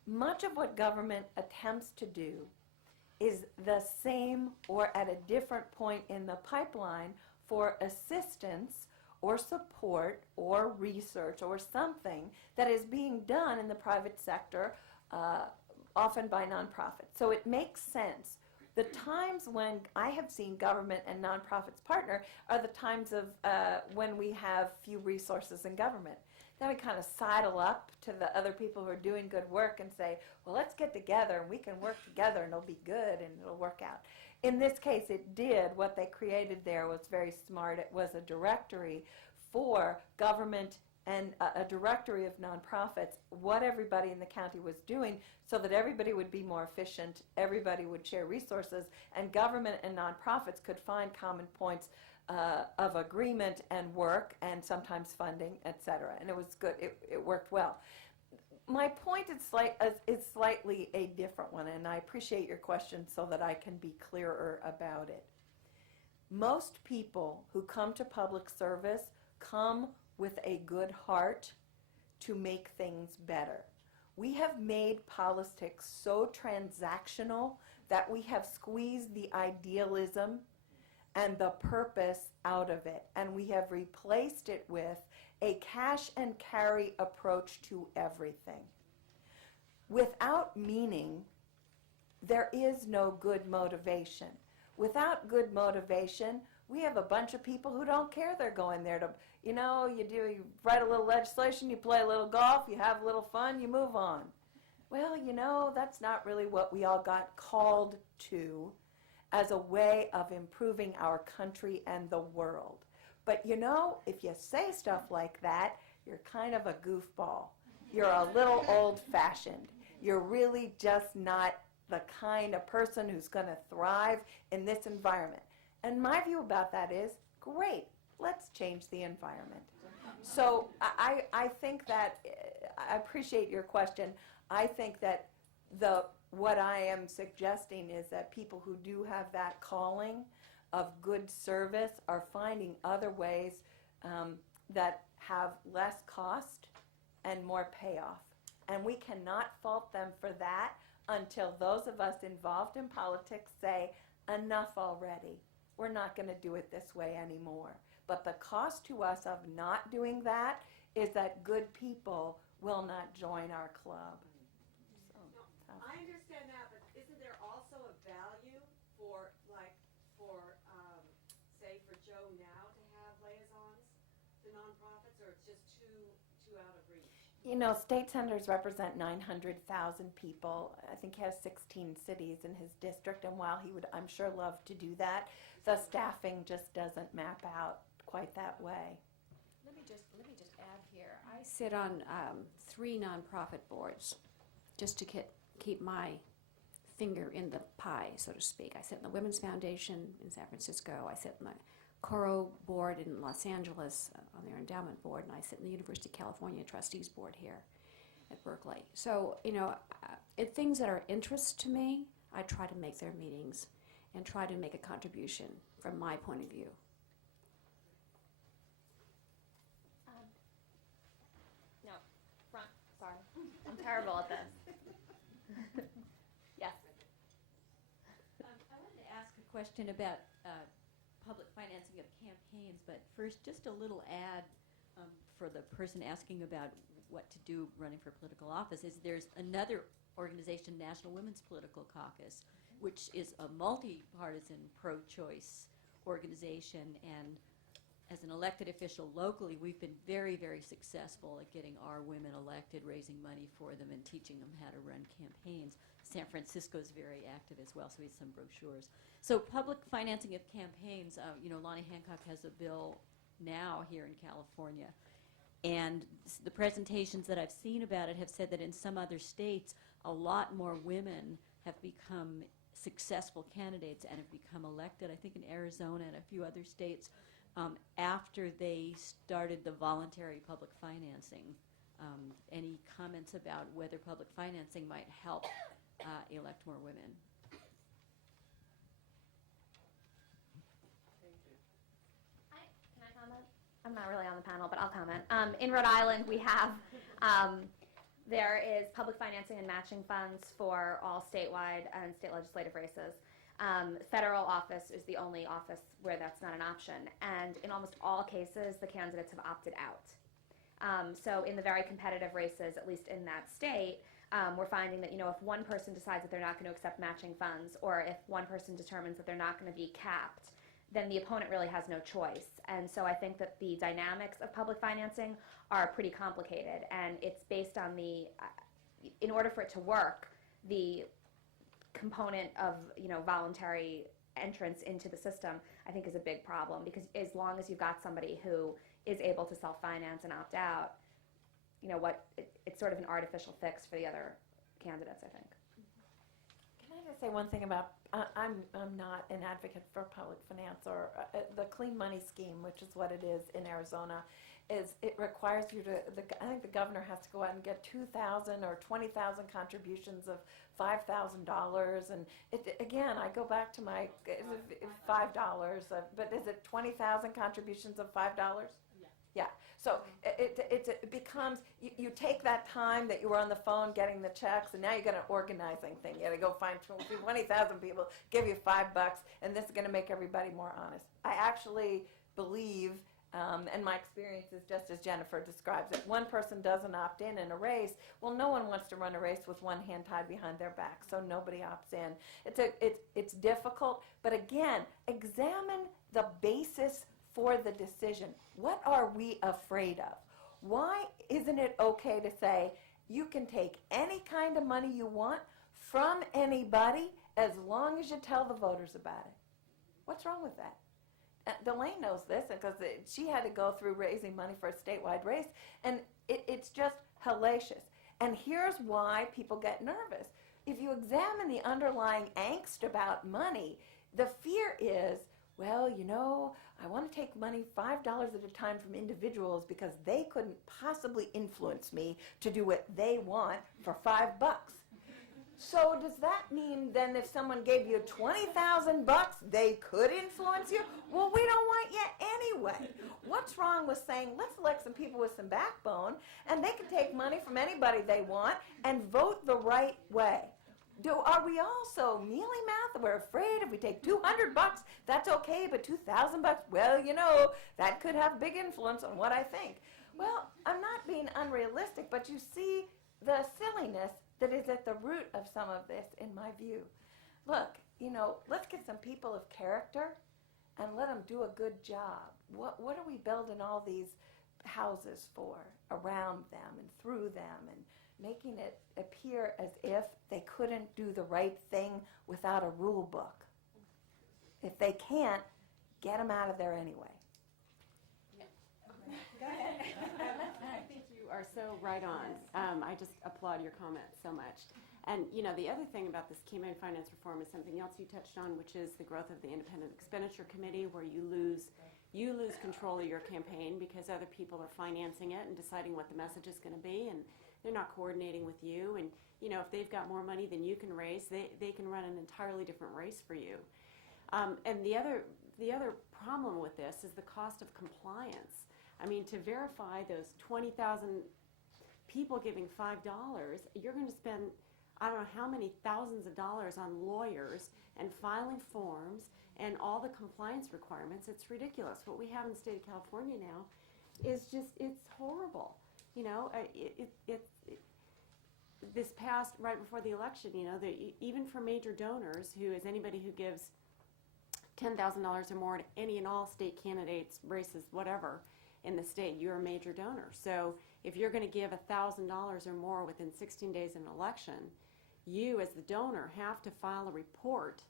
Much of what government attempts to do is the same or at a different point in the pipeline for assistance or support or research or something that is being done in the private sector, often by nonprofits. So it makes sense. The times when I have seen government and nonprofits partner are the times of when we have few resources in government. Then we kind of sidle up to the other people who are doing good work and say, well, let's get together and we can work together and it'll be good and it'll work out. In this case, it did. What they created there was very smart. It was a directory for government and a directory of nonprofits, what everybody in the county was doing so that everybody would be more efficient, everybody would share resources, and government and nonprofits could find common points of agreement and work and sometimes funding, etc. And it was good. It worked well. My point is slightly a different one, and I appreciate your question so that I can be clearer about it. Most people who come to public service come with a good heart to make things better. We have made politics so transactional that we have squeezed the idealism and the purpose out of it, and we have replaced it with a cash and carry approach to everything. Without meaning, there is no good motivation. Without good motivation, we have a bunch of people who don't care they're going there to, you write a little legislation, you play a little golf, you have a little fun, you move on. Well, that's not really what we all got called to as a way of improving our country and the world. But if you say stuff like that, you're kind of a goofball. You're a little old-fashioned. You're really just not the kind of person who's going to thrive in this environment. And my view about that is, great, let's change the environment. So I think that, I appreciate your question. I think that what I am suggesting is that people who do have that calling of good service are finding other ways that have less cost and more payoff. And we cannot fault them for that until those of us involved in politics say, enough already. We're not going to do it this way anymore. But the cost to us of not doing that is that good people will not join our club. I understand that, but isn't there also a value for, say, for Joe now to have liaisons to nonprofits, or it's just too out of reach? State senators represent 900,000 people. I think he has 16 cities in his district, and while he would, I'm sure, love to do that, the staffing just doesn't map out quite that way. Let me just add here. I sit on 3 nonprofit boards, just to keep my finger in the pie, so to speak. I sit in the Women's Foundation in San Francisco. I sit in the Coro board in Los Angeles on their endowment board, and I sit in the University of California Trustees board here at Berkeley. So, things that are interest to me, I try to make their meetings and try to make a contribution from my point of view. No, front, sorry. I'm terrible at this. Yes. I wanted to ask a question about public financing of campaigns, but first, just a little ad for the person asking about what to do running for political office. There's another organization, National Women's Political Caucus, which is a multi-partisan pro-choice organization, and as an elected official locally, we've been very, very successful at getting our women elected, raising money for them, and teaching them how to run campaigns. San Francisco is very active as well, so we have some brochures. So public financing of campaigns, Lonnie Hancock has a bill now here in California, and the presentations that I've seen about it have said that in some other states, a lot more women have become successful candidates and have become elected. I think in Arizona and a few other states, after they started the voluntary public financing. Any comments about whether public financing might help elect more women? Can I comment? I'm not really on the panel, but I'll comment. In Rhode Island, we have There is public financing and matching funds for all statewide and state legislative races. Federal office is the only office where that's not an option. And in almost all cases, the candidates have opted out. So in the very competitive races, at least in that state, we're finding that, if one person decides that they're not going to accept matching funds, or if one person determines that they're not going to be capped, then the opponent really has no choice. And so I think that the dynamics of public financing are pretty complicated, and it's based on in order for it to work, the component of, voluntary entrance into the system, I think is a big problem, because as long as you've got somebody who is able to self-finance and opt out, it's sort of an artificial fix for the other candidates, I think. Can I just say one thing about, I'm not an advocate for public finance or the clean money scheme, which is what it is in Arizona, it requires you to, I think the governor has to go out and get 2,000 or 20,000 contributions of $5,000, and again, I go back to my $5, but is it 20,000 contributions of $5? Yeah. So it becomes, you take that time that you were on the phone getting the checks, and now you got an organizing thing. You got to go find 20,000 people, give you $5, and this is going to make everybody more honest. I actually believe, and my experience is just as Jennifer describes it, one person doesn't opt in a race. Well, no one wants to run a race with one hand tied behind their back, so nobody opts in. It's difficult, but again, examine the basis for the decision. What are we afraid of? Why isn't it okay to say you can take any kind of money you want from anybody as long as you tell the voters about it? What's wrong with that? Delane knows this because she had to go through raising money for a statewide race, and it's just hellacious. And here's why people get nervous. If you examine the underlying angst about money, the fear is, well, I want to take money $5 at a time from individuals because they couldn't possibly influence me to do what they want for $5. So does that mean then if someone gave you $20,000, they could influence you? Well, we don't want you anyway. What's wrong with saying, let's elect some people with some backbone, and they can take money from anybody they want and vote the right way? Are we also mealy-mouthed? We're afraid if we take $200, that's okay, but $2,000, well, that could have big influence on what I think. Well, I'm not being unrealistic, but you see the silliness that is at the root of some of this, in my view. Look, let's get some people of character and let them do a good job. What are we building all these houses for, around them and through them, and making it appear as if they couldn't do the right thing without a rule book? If they can't, get them out of there anyway. Go ahead. I think you are so right on. I just applaud your comments so much. And the other thing about this campaign finance reform is something else you touched on, which is the growth of the Independent Expenditure Committee, where you lose control of your campaign because other people are financing it and deciding what the message is going to be, and they're not coordinating with you. And if they've got more money than you can raise, they can run an entirely different race for you. And the other problem with this is the cost of compliance. I mean, to verify those 20,000 people giving $5, you're going to spend, I don't know how many thousands of dollars on lawyers and filing forms and all the compliance requirements. It's ridiculous. What we have in the state of California now is just, it's horrible. This past, right before the election, even for major donors, who is anybody who gives $10,000 or more to any and all state candidates, races, whatever, in the state, you're a major donor. So if you're going to give $1,000 or more within 16 days of an election, you as the donor have to file a report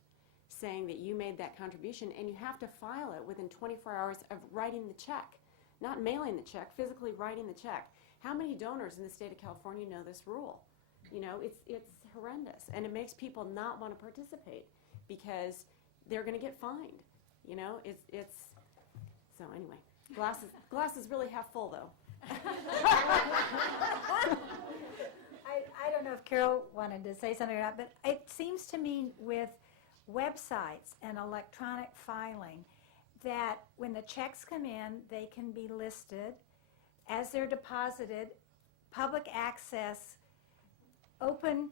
saying that you made that contribution, and you have to file it within 24 hours of writing the check. Not mailing the check, physically writing the check. How many donors in the state of California know this rule? It's horrendous, and it makes people not want to participate because they're going to get fined. It's so anyway. Glass is really half full, though. I don't know if Carol wanted to say something or not, but it seems to me with websites and electronic filing that when the checks come in, they can be listed as they're deposited. Public access open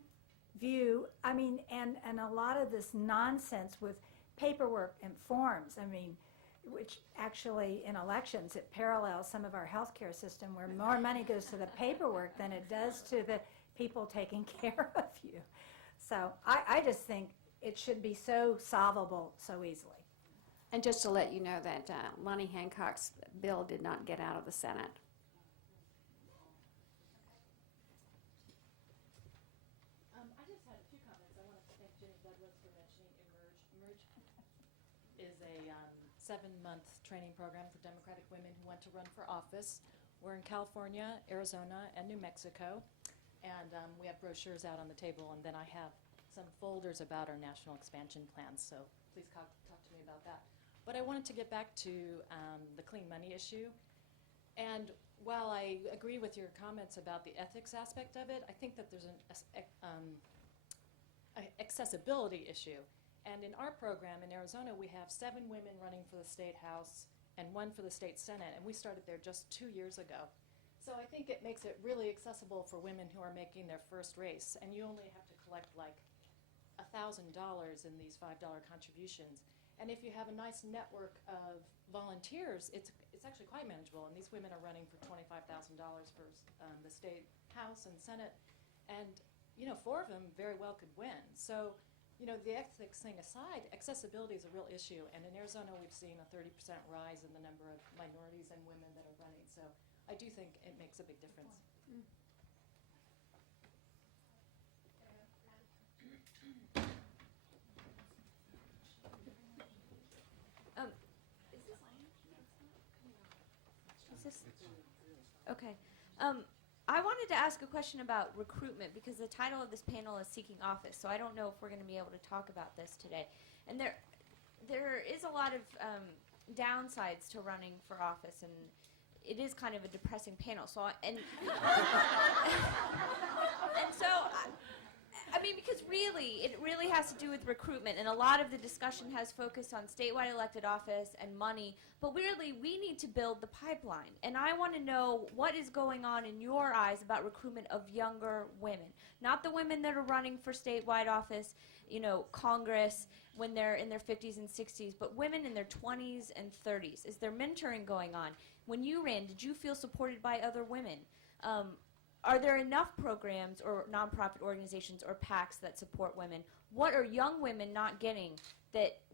view, I mean, and a lot of this nonsense with paperwork and forms, I mean, which actually in elections, it parallels some of our healthcare system where more money goes to the paperwork than it does to the people taking care of you. So I just think it should be so solvable so easily. And just to let you know that Lonnie Hancock's bill did not get out of the Senate. I just had a few comments. I want to thank Jenny Douglas for mentioning Emerge. Emerge is a 7-month training program for Democratic women who want to run for office. We're in California, Arizona, and New Mexico. And we have brochures out on the table, and then I have some folders about our national expansion plans, so please talk to me about that. But I wanted to get back to the clean money issue. And while I agree with your comments about the ethics aspect of it, I think that there's an accessibility issue. And in our program in Arizona, we have 7 women running for the state house and 1 for the state senate, and we started there just 2 years ago. So I think it makes it really accessible for women who are making their first race, and you only have to collect like $1,000 in these $5 contributions. And if you have a nice network of volunteers, it's actually quite manageable. And these women are running for $25,000 for the state house and senate, and 4 of them very well could win. So, the ethics thing aside, accessibility is a real issue. And in Arizona, we've seen a 30% rise in the number of minorities and women that are running. So I do think it makes a big difference. Okay. I wanted to ask a question about recruitment because the title of this panel is Seeking Office, so I don't know if we're going to be able to talk about this today. And there is a lot of downsides to running for office, and it is kind of a depressing panel. So and so I mean, because really, it really has to do with recruitment, and a lot of the discussion has focused on statewide elected office and money, but really, we need to build the pipeline. And I want to know what is going on in your eyes about recruitment of younger women. Not the women that are running for statewide office, Congress, when they're in their 50s and 60s, but women in their 20s and 30s. Is there mentoring going on? When you ran, did you feel supported by other women? Are there enough programs or nonprofit organizations or PACs that support women? What are young women not getting?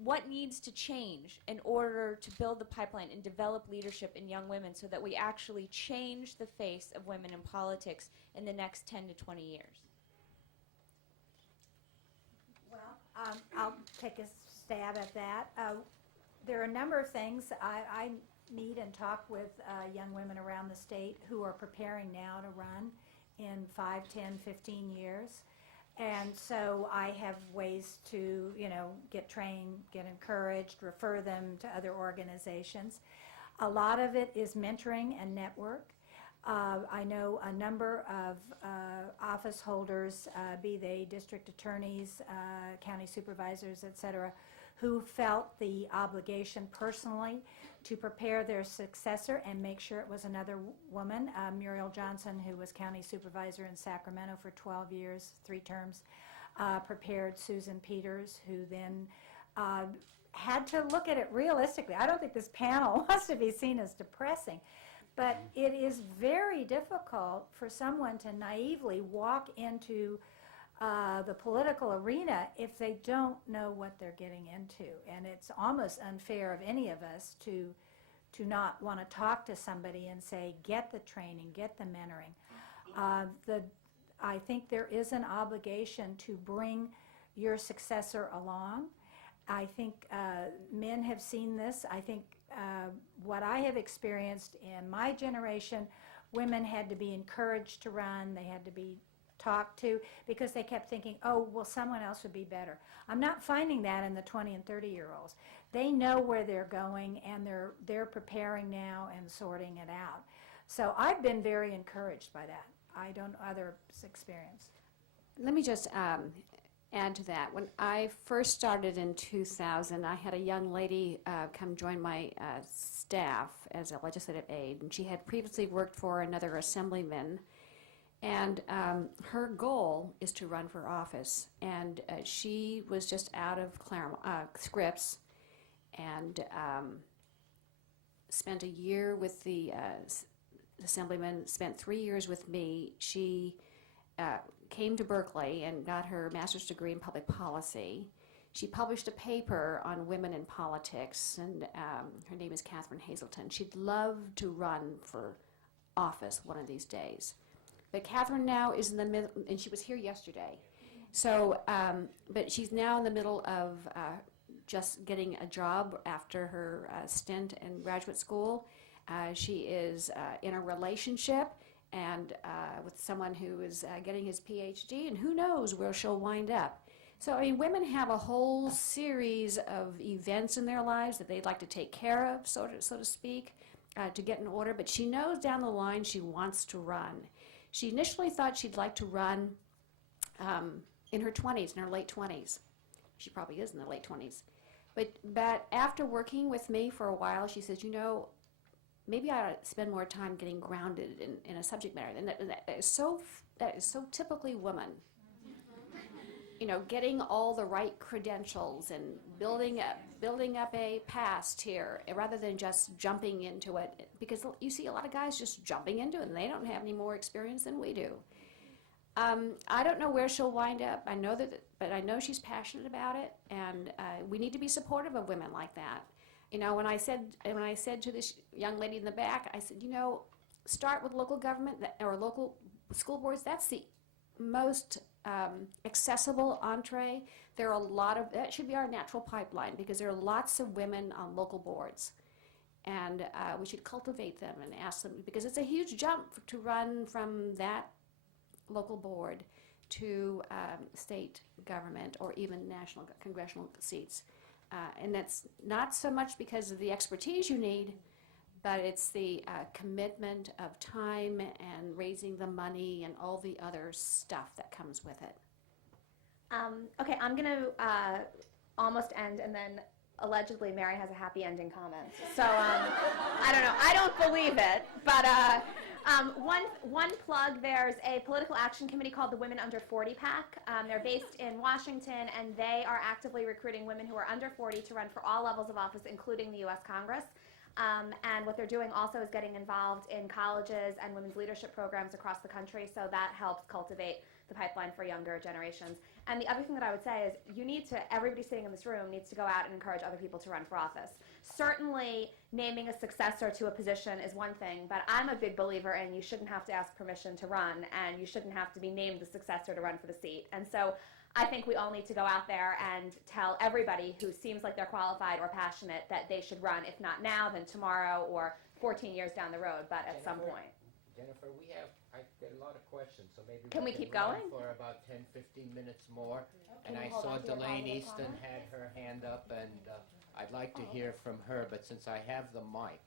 What needs to change in order to build the pipeline and develop leadership in young women so that we actually change the face of women in politics in the next 10 to 20 years? Well, I'll take a stab at that. There are a number of things. I meet and talk with young women around the state who are preparing now to run in 5, 10, 15 years. And so I have ways to, get trained, get encouraged, refer them to other organizations. A lot of it is mentoring and network. I know a number of office holders, be they district attorneys, county supervisors, et cetera, who felt the obligation personally to prepare their successor and make sure it was another woman. Muriel Johnson, who was county supervisor in Sacramento for 12 years, 3 terms, prepared Susan Peters, who then had to look at it realistically. I don't think this panel wants to be seen as depressing, but it is very difficult for someone to naively walk into the political arena if they don't know what they're getting into. And it's almost unfair of any of us to not want to talk to somebody and say, get the training, get the mentoring. I think there is an obligation to bring your successor along. I think men have seen this. I think what I have experienced in my generation, women had to be encouraged to run. They had to be talked to because they kept thinking, oh, well, someone else would be better. I'm not finding that in the 20 and 30-year-olds. They know where they're going, and they're preparing now and sorting it out. So I've been very encouraged by that. I don't know others' experience. Let me just add to that. When I first started in 2000, I had a young lady come join my staff as a legislative aide, and she had previously worked for another assemblyman. And her goal is to run for office. And she was just out of Scripps and spent a year with the assemblyman, spent 3 years with me. She came to Berkeley and got her master's degree in public policy. She published a paper on women in politics, and her name is Catherine Hazelton. She'd love to run for office one of these days. But Catherine now is in the middle, and she was here yesterday. So, but she's now in the middle of just getting a job after her stint in graduate school. She is in a relationship and with someone who is getting his PhD, and who knows where she'll wind up. So, I mean, women have a whole series of events in their lives that they'd like to take care of, so to speak, to get in order. But she knows down the line she wants to run. She initially thought she'd like to run in her 20s, in her late 20s. She probably is in the late 20s. But after working with me for a while, she says, you know, maybe I ought to spend more time getting grounded in a subject matter. And that is so typically woman. You know, getting all the right credentials and building up a past here, rather than just jumping into it. Because you see a lot of guys just jumping into it, and they don't have any more experience than we do. I don't know where she'll wind up. I know but I know she's passionate about it, and we need to be supportive of women like that. You know, when I said to this young lady in the back, I said, you know, start with local government or local school boards. That's the most accessible entree. There are that should be our natural pipeline, because there are lots of women on local boards, and we should cultivate them and ask them, because it's a huge jump to run from that local board to state government or even national congressional seats. And that's not so much because of the expertise you need, but it's the commitment of time and raising the money and all the other stuff that comes with it. Okay, I'm going to almost end, and then allegedly Mary has a happy ending comment. So I don't know. I don't believe it, but one plug, there's a political action committee called the Women Under 40 PAC. They're based in Washington, and they are actively recruiting women who are under 40 to run for all levels of office, including the U.S. Congress. And what they're doing also is getting involved in colleges and women's leadership programs across the country, so that helps cultivate the pipeline for younger generations. And the other thing that I would say is everybody sitting in this room needs to go out and encourage other people to run for office. Certainly, naming a successor to a position is one thing, but I'm a big believer in you shouldn't have to ask permission to run, and you shouldn't have to be named the successor to run for the seat. And so I think we all need to go out there and tell everybody who seems like they're qualified or passionate that they should run, if not now, then tomorrow or 14 years down the road, but at some point. Jennifer, I get a lot of questions, so maybe Can we keep run going? for about 10, 15 minutes more. And I hold saw on to your Delane positive Easton comment? had her hand up, and I'd like to hear from her, but since I have the mic,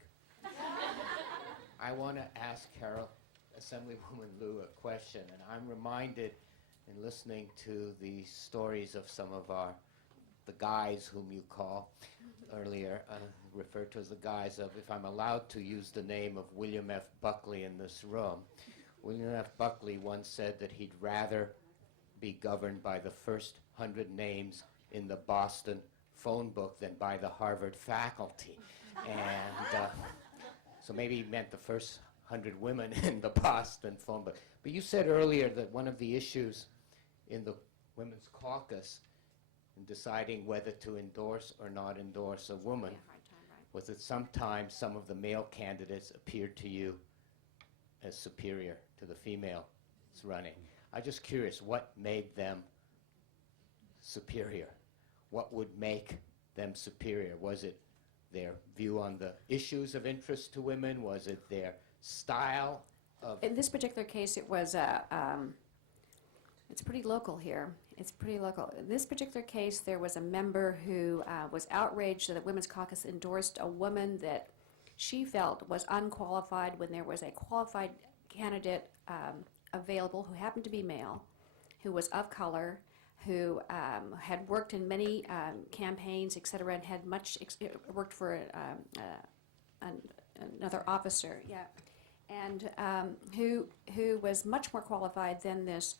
I want to ask Assemblywoman Liu a question, and I'm reminded in listening to the stories of some of the guys whom you call earlier, referred to as the guys of, if I'm allowed to use the name of William F. Buckley in this room. William F. Buckley once said that he'd rather be governed by the first 100 names in the Boston phone book than by the Harvard faculty. And so maybe he meant the first 100 women in the Boston phone book. But you said earlier that one of the issues in the Women's Caucus in deciding whether to endorse or not endorse a woman was that sometimes some of the male candidates appeared to you as superior to the female running. I'm just curious, what made them superior? What would make them superior? Was it their view on the issues of interest to women? Was it their style of... In this particular case, it was, it's pretty local here. It's pretty local. In this particular case, there was a member who was outraged that the Women's Caucus endorsed a woman that she felt was unqualified when there was a qualified candidate available who happened to be male, who was of color, who had worked in many campaigns, et cetera, and had worked for another officer. Yeah. and who was much more qualified than this,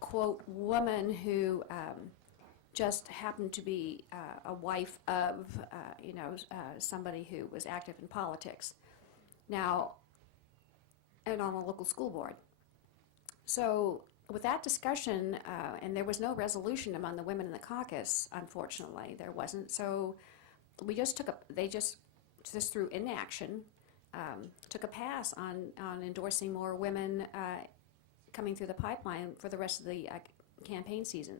quote, woman who just happened to be a wife of, somebody who was active in politics. Now, and on a local school board. So with that discussion, and there was no resolution among the women in the caucus, unfortunately, there wasn't. So we just just through inaction, took a pass on endorsing more women coming through the pipeline for the rest of the campaign season.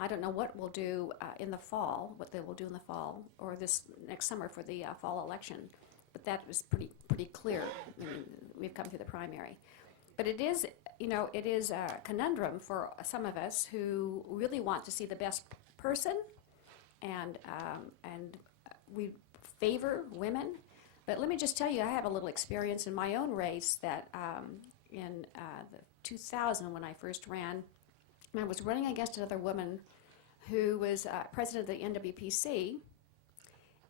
I don't know what we'll do in the fall, what they will do in the fall, or this next summer for the fall election, but that was pretty clear. I mean, we've come through the primary. But it is a conundrum for some of us who really want to see the best person, and we favor women. But let me just tell you, I have a little experience in my own race that in 2000, when I first ran, I was running against another woman who was president of the NWPC,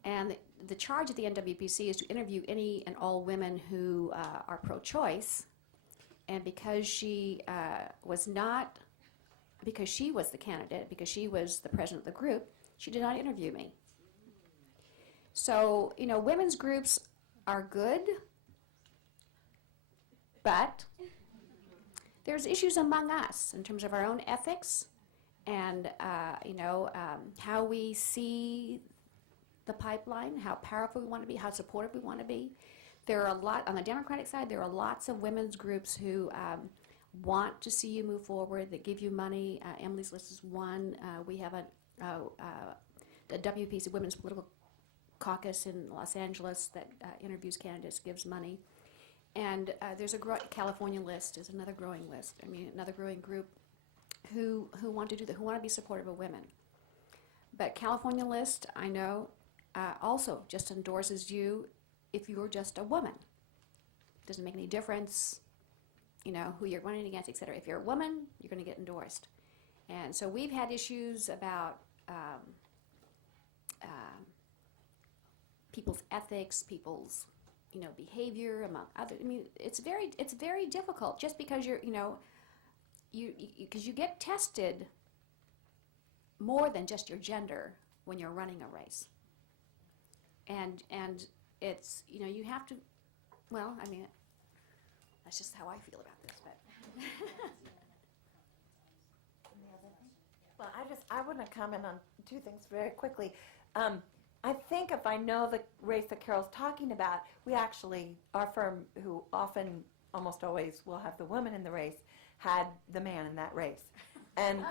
and the charge of the NWPC is to interview any and all women who are pro-choice, and because she was the candidate, because she was the president of the group, she did not interview me. So, women's groups are good, but there's issues among us in terms of our own ethics and, how we see the pipeline, how powerful we want to be, how supportive we want to be. There are on the Democratic side, there are lots of women's groups who want to see you move forward, that give you money. Emily's List is one. We have the WPC, Women's Political Caucus in Los Angeles, that interviews candidates, gives money. And there's California List is another growing list. Another growing group who want to do that, who want to be supportive of women. But California List, I know, also just endorses you if you're just a woman. Doesn't make any difference, who you're running against, et cetera. If you're a woman, you're going to get endorsed. And so we've had issues about people's ethics, people's behavior among other. It's very difficult just because because you get tested more than just your gender when you're running a race. And it's you have to. Well, that's just how I feel about this. But well, I want to comment on two things very quickly. I think if I know the race that Carol's talking about, we actually, our firm, who often, almost always, will have the woman in the race, had the man in that race. And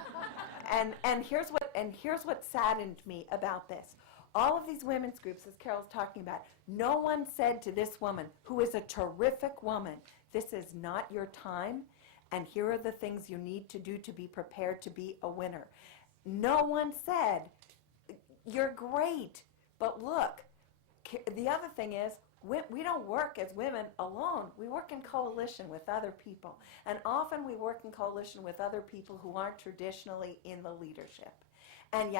here's what saddened me about this. All of these women's groups, as Carol's talking about, no one said to this woman, who is a terrific woman, this is not your time, and here are the things you need to do to be prepared to be a winner. No one said, you're great, but look, the other thing is, we don't work as women alone. We work in coalition with other people. And often we work in coalition with other people who aren't traditionally in the leadership. And you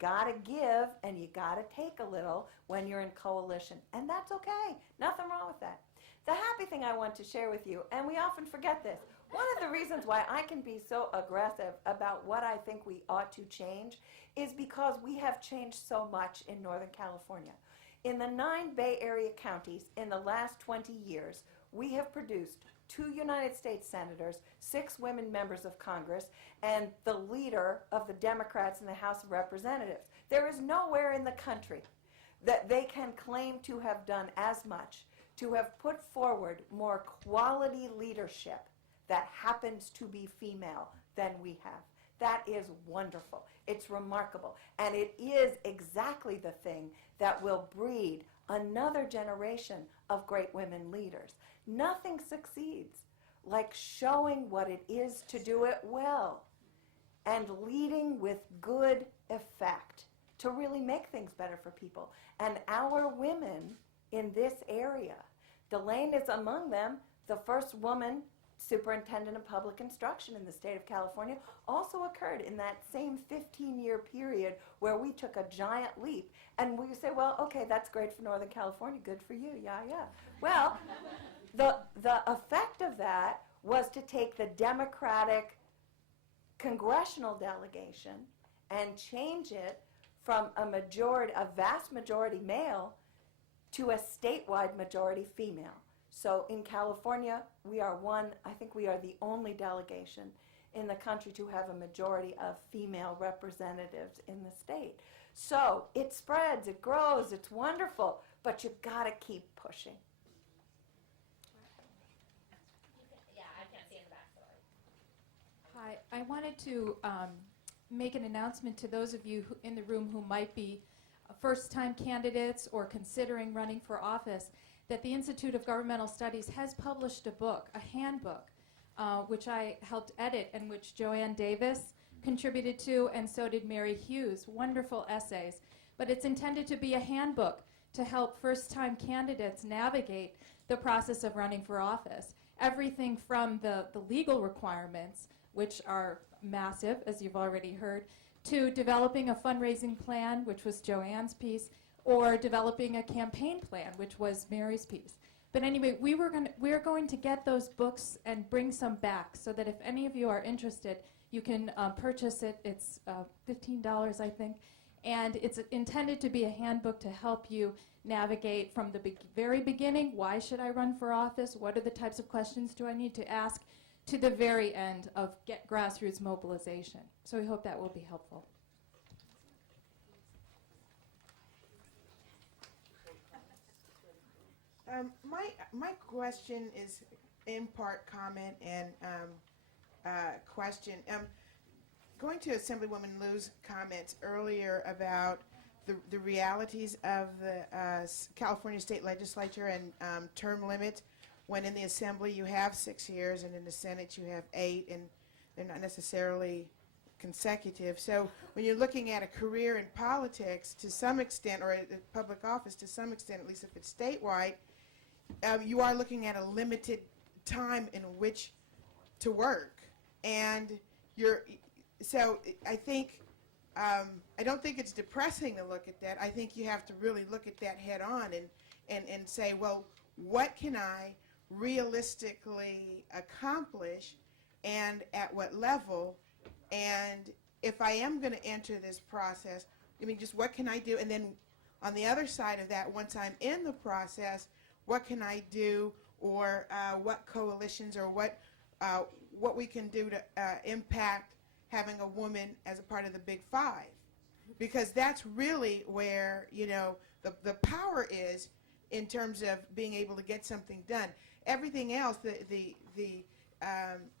gotta give and you gotta take a little when you're in coalition. And that's okay. Nothing wrong with that. The happy thing I want to share with you, and we often forget this, one of the reasons why I can be so aggressive about what I think we ought to change is because we have changed so much in Northern California. In the 9 Bay Area counties in the last 20 years, we have produced 2 United States senators, 6 women members of Congress, and the leader of the Democrats in the House of Representatives. There is nowhere in the country that they can claim to have done as much, to have put forward more quality leadership that happens to be female than we have. That is wonderful. It's remarkable. And it is exactly the thing that will breed another generation of great women leaders. Nothing succeeds like showing what it is to do it well and leading with good effect to really make things better for people. And our women in this area, Delane is among them, the first woman superintendent of public instruction in the state of California, also occurred in that same 15-year period where we took a giant leap. And we say, well, okay, that's great for Northern California, good for you, yeah. Well, The effect of that was to take the Democratic congressional delegation and change it from a vast majority male to a statewide majority female. So in California, I think we are the only delegation in the country to have a majority of female representatives in the state. So it spreads, it grows, it's wonderful, but you've got to keep pushing. Yeah, I can't see in the back, sorry. Hi, I wanted to make an announcement to those of you in the room who might be first-time candidates or considering running for office, that the Institute of Governmental Studies has published a book, a handbook, which I helped edit and which Joanne Davis contributed to, and so did Mary Hughes. Wonderful essays. But it's intended to be a handbook to help first-time candidates navigate the process of running for office. Everything from the legal requirements, which are massive, as you've already heard, to developing a fundraising plan, which was Joanne's piece, or developing a campaign plan, which was Mary's piece. But anyway, we're going to get those books and bring some back so that if any of you are interested, you can purchase it. It's $15, I think. And it's intended to be a handbook to help you navigate from the very beginning, why should I run for office, what are the types of questions do I need to ask, to the very end of grassroots mobilization. So we hope that will be helpful. My question is in part comment and question. Going to Assemblywoman Liu's comments earlier about the realities of the California State Legislature and term limit, when in the Assembly you have 6 years and in the Senate you have 8, and they're not necessarily consecutive. So when you're looking at a career in politics to some extent, or a public office to some extent, at least if it's statewide, you are looking at a limited time in which to work. And so I think, I don't think it's depressing to look at that. I think you have to really look at that head on and say, well, what can I realistically accomplish and at what level? And if I am going to enter this process, I mean, just what can I do? And then on the other side of that, once I'm in the process, what can I do, or what coalitions, or what we can do to impact having a woman as a part of the Big Five? Because that's really where, you know, the power is in terms of being able to get something done. Everything else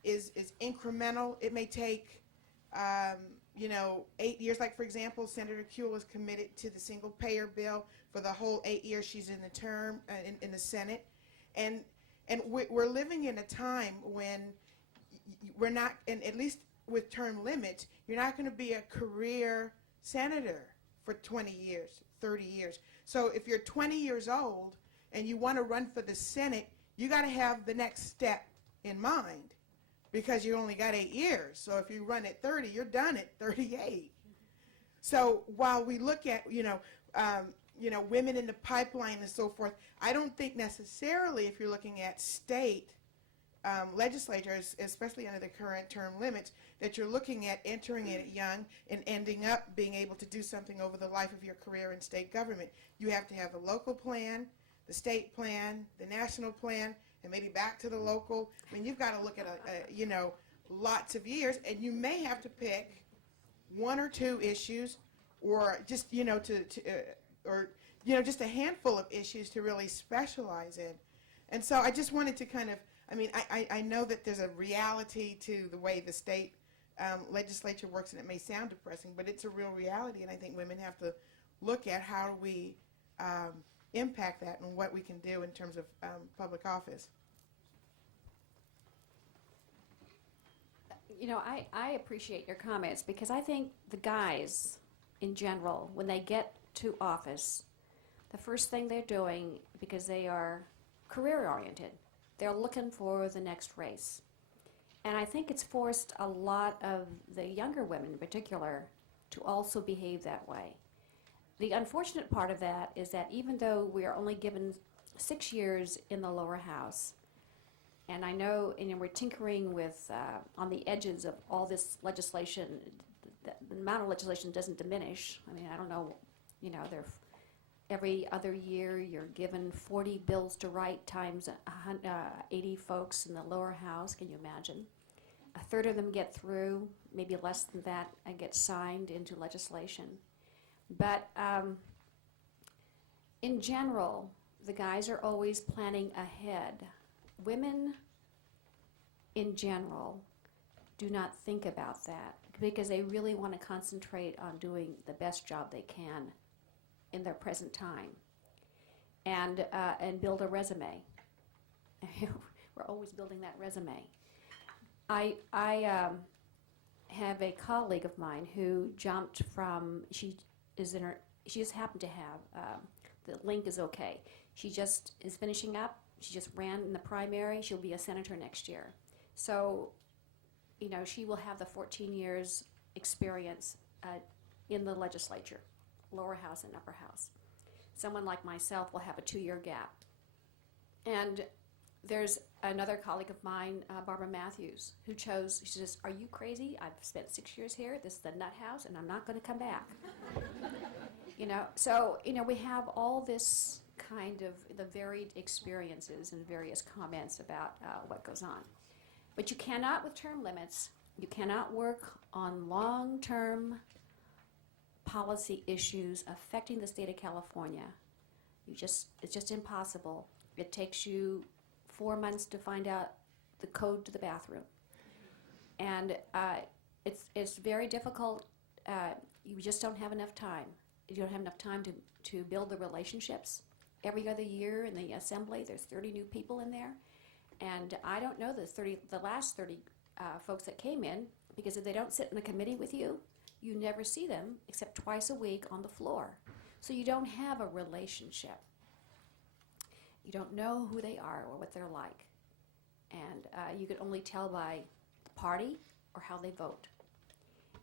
is incremental. It may take 8 years. Like, for example, Senator Kuehl is committed to the single payer bill for the whole 8 years she's in the term in the Senate, and we're living in a time when we're not, and at least with term limits, you're not going to be a career senator for 20 years, 30 years. So if you're 20 years old and you want to run for the Senate, you got to have the next step in mind, because you only got 8 years. So if you run at 30, you're done at 38. So while we look at, women in the pipeline and so forth, I don't think necessarily, if you're looking at state legislatures, especially under the current term limits, that you're looking at entering it young and ending up being able to do something over the life of your career in state government. You have to have a local plan, the state plan, the national plan, and maybe back to the local. I mean, you've got to look at lots of years, and you may have to pick 1 or 2 issues, or just just a handful of issues to really specialize in. And so I just wanted to kind of, I know that there's a reality to the way the state legislature works, and it may sound depressing, but it's a real reality, and I think women have to look at how we impact that and what we can do in terms of public office. I appreciate your comments, because I think the guys in general, when they get to office, the first thing they're doing, because they are career oriented, they're looking for the next race. And I think it's forced a lot of the younger women in particular to also behave that way. The unfortunate part of that is that even though we are only given 6 years in the lower house, And I know, we're tinkering with, on the edges of all this legislation. The amount of legislation doesn't diminish. I mean, I don't know, every other year you're given 40 bills to write times 80 folks in the lower house. Can you imagine? A third of them get through, maybe less than that, and get signed into legislation. But in general, the guys are always planning ahead. Women, in general, do not think about that because they really want to concentrate on doing the best job they can in their present time and build a resume. We're always building that resume. I have a colleague of mine who jumped from, she just happened to have, the link is okay. She just is finishing up. She just ran in the primary. She'll be a senator next year. So, she will have the 14 years experience in the legislature, lower house and upper house. Someone like myself will have a 2-year gap. And there's another colleague of mine, Barbara Matthews, who chose, she says, "Are you crazy? I've spent 6 years here. This is the nut house, and I'm not going to come back." So, we have all this kind of the varied experiences and various comments about what goes on. But you cannot, with term limits, you cannot work on long-term policy issues affecting the state of California. It's just impossible. It takes you 4 months to find out the code to the bathroom. And it's very difficult. You just don't have enough time. You don't have enough time to build the relationships. Every other year in the assembly, there's 30 new people in there. And I don't know the last 30 folks that came in, because if they don't sit in a committee with you, you never see them except twice a week on the floor. So you don't have a relationship. You don't know who they are or what they're like. And you can only tell by the party or how they vote.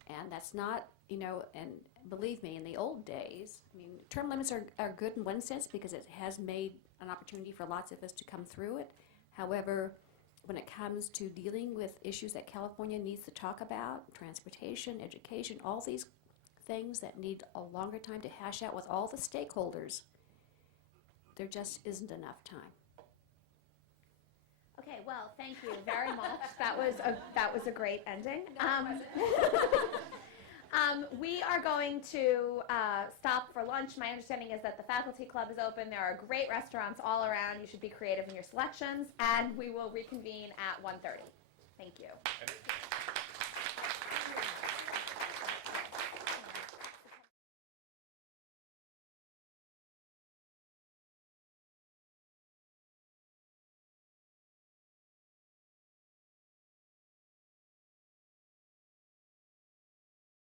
And that's not, and believe me, in the old days, term limits are good in one sense because it has made an opportunity for lots of us to come through it. However, when it comes to dealing with issues that California needs to talk about, transportation, education, all these things that need a longer time to hash out with all the stakeholders, there just isn't enough time. Okay, well, thank you very much. That was a great ending. We are going to stop for lunch. My understanding is that the faculty club is open. There are great restaurants all around. You should be creative in your selections, and we will reconvene at 1:30. Thank you.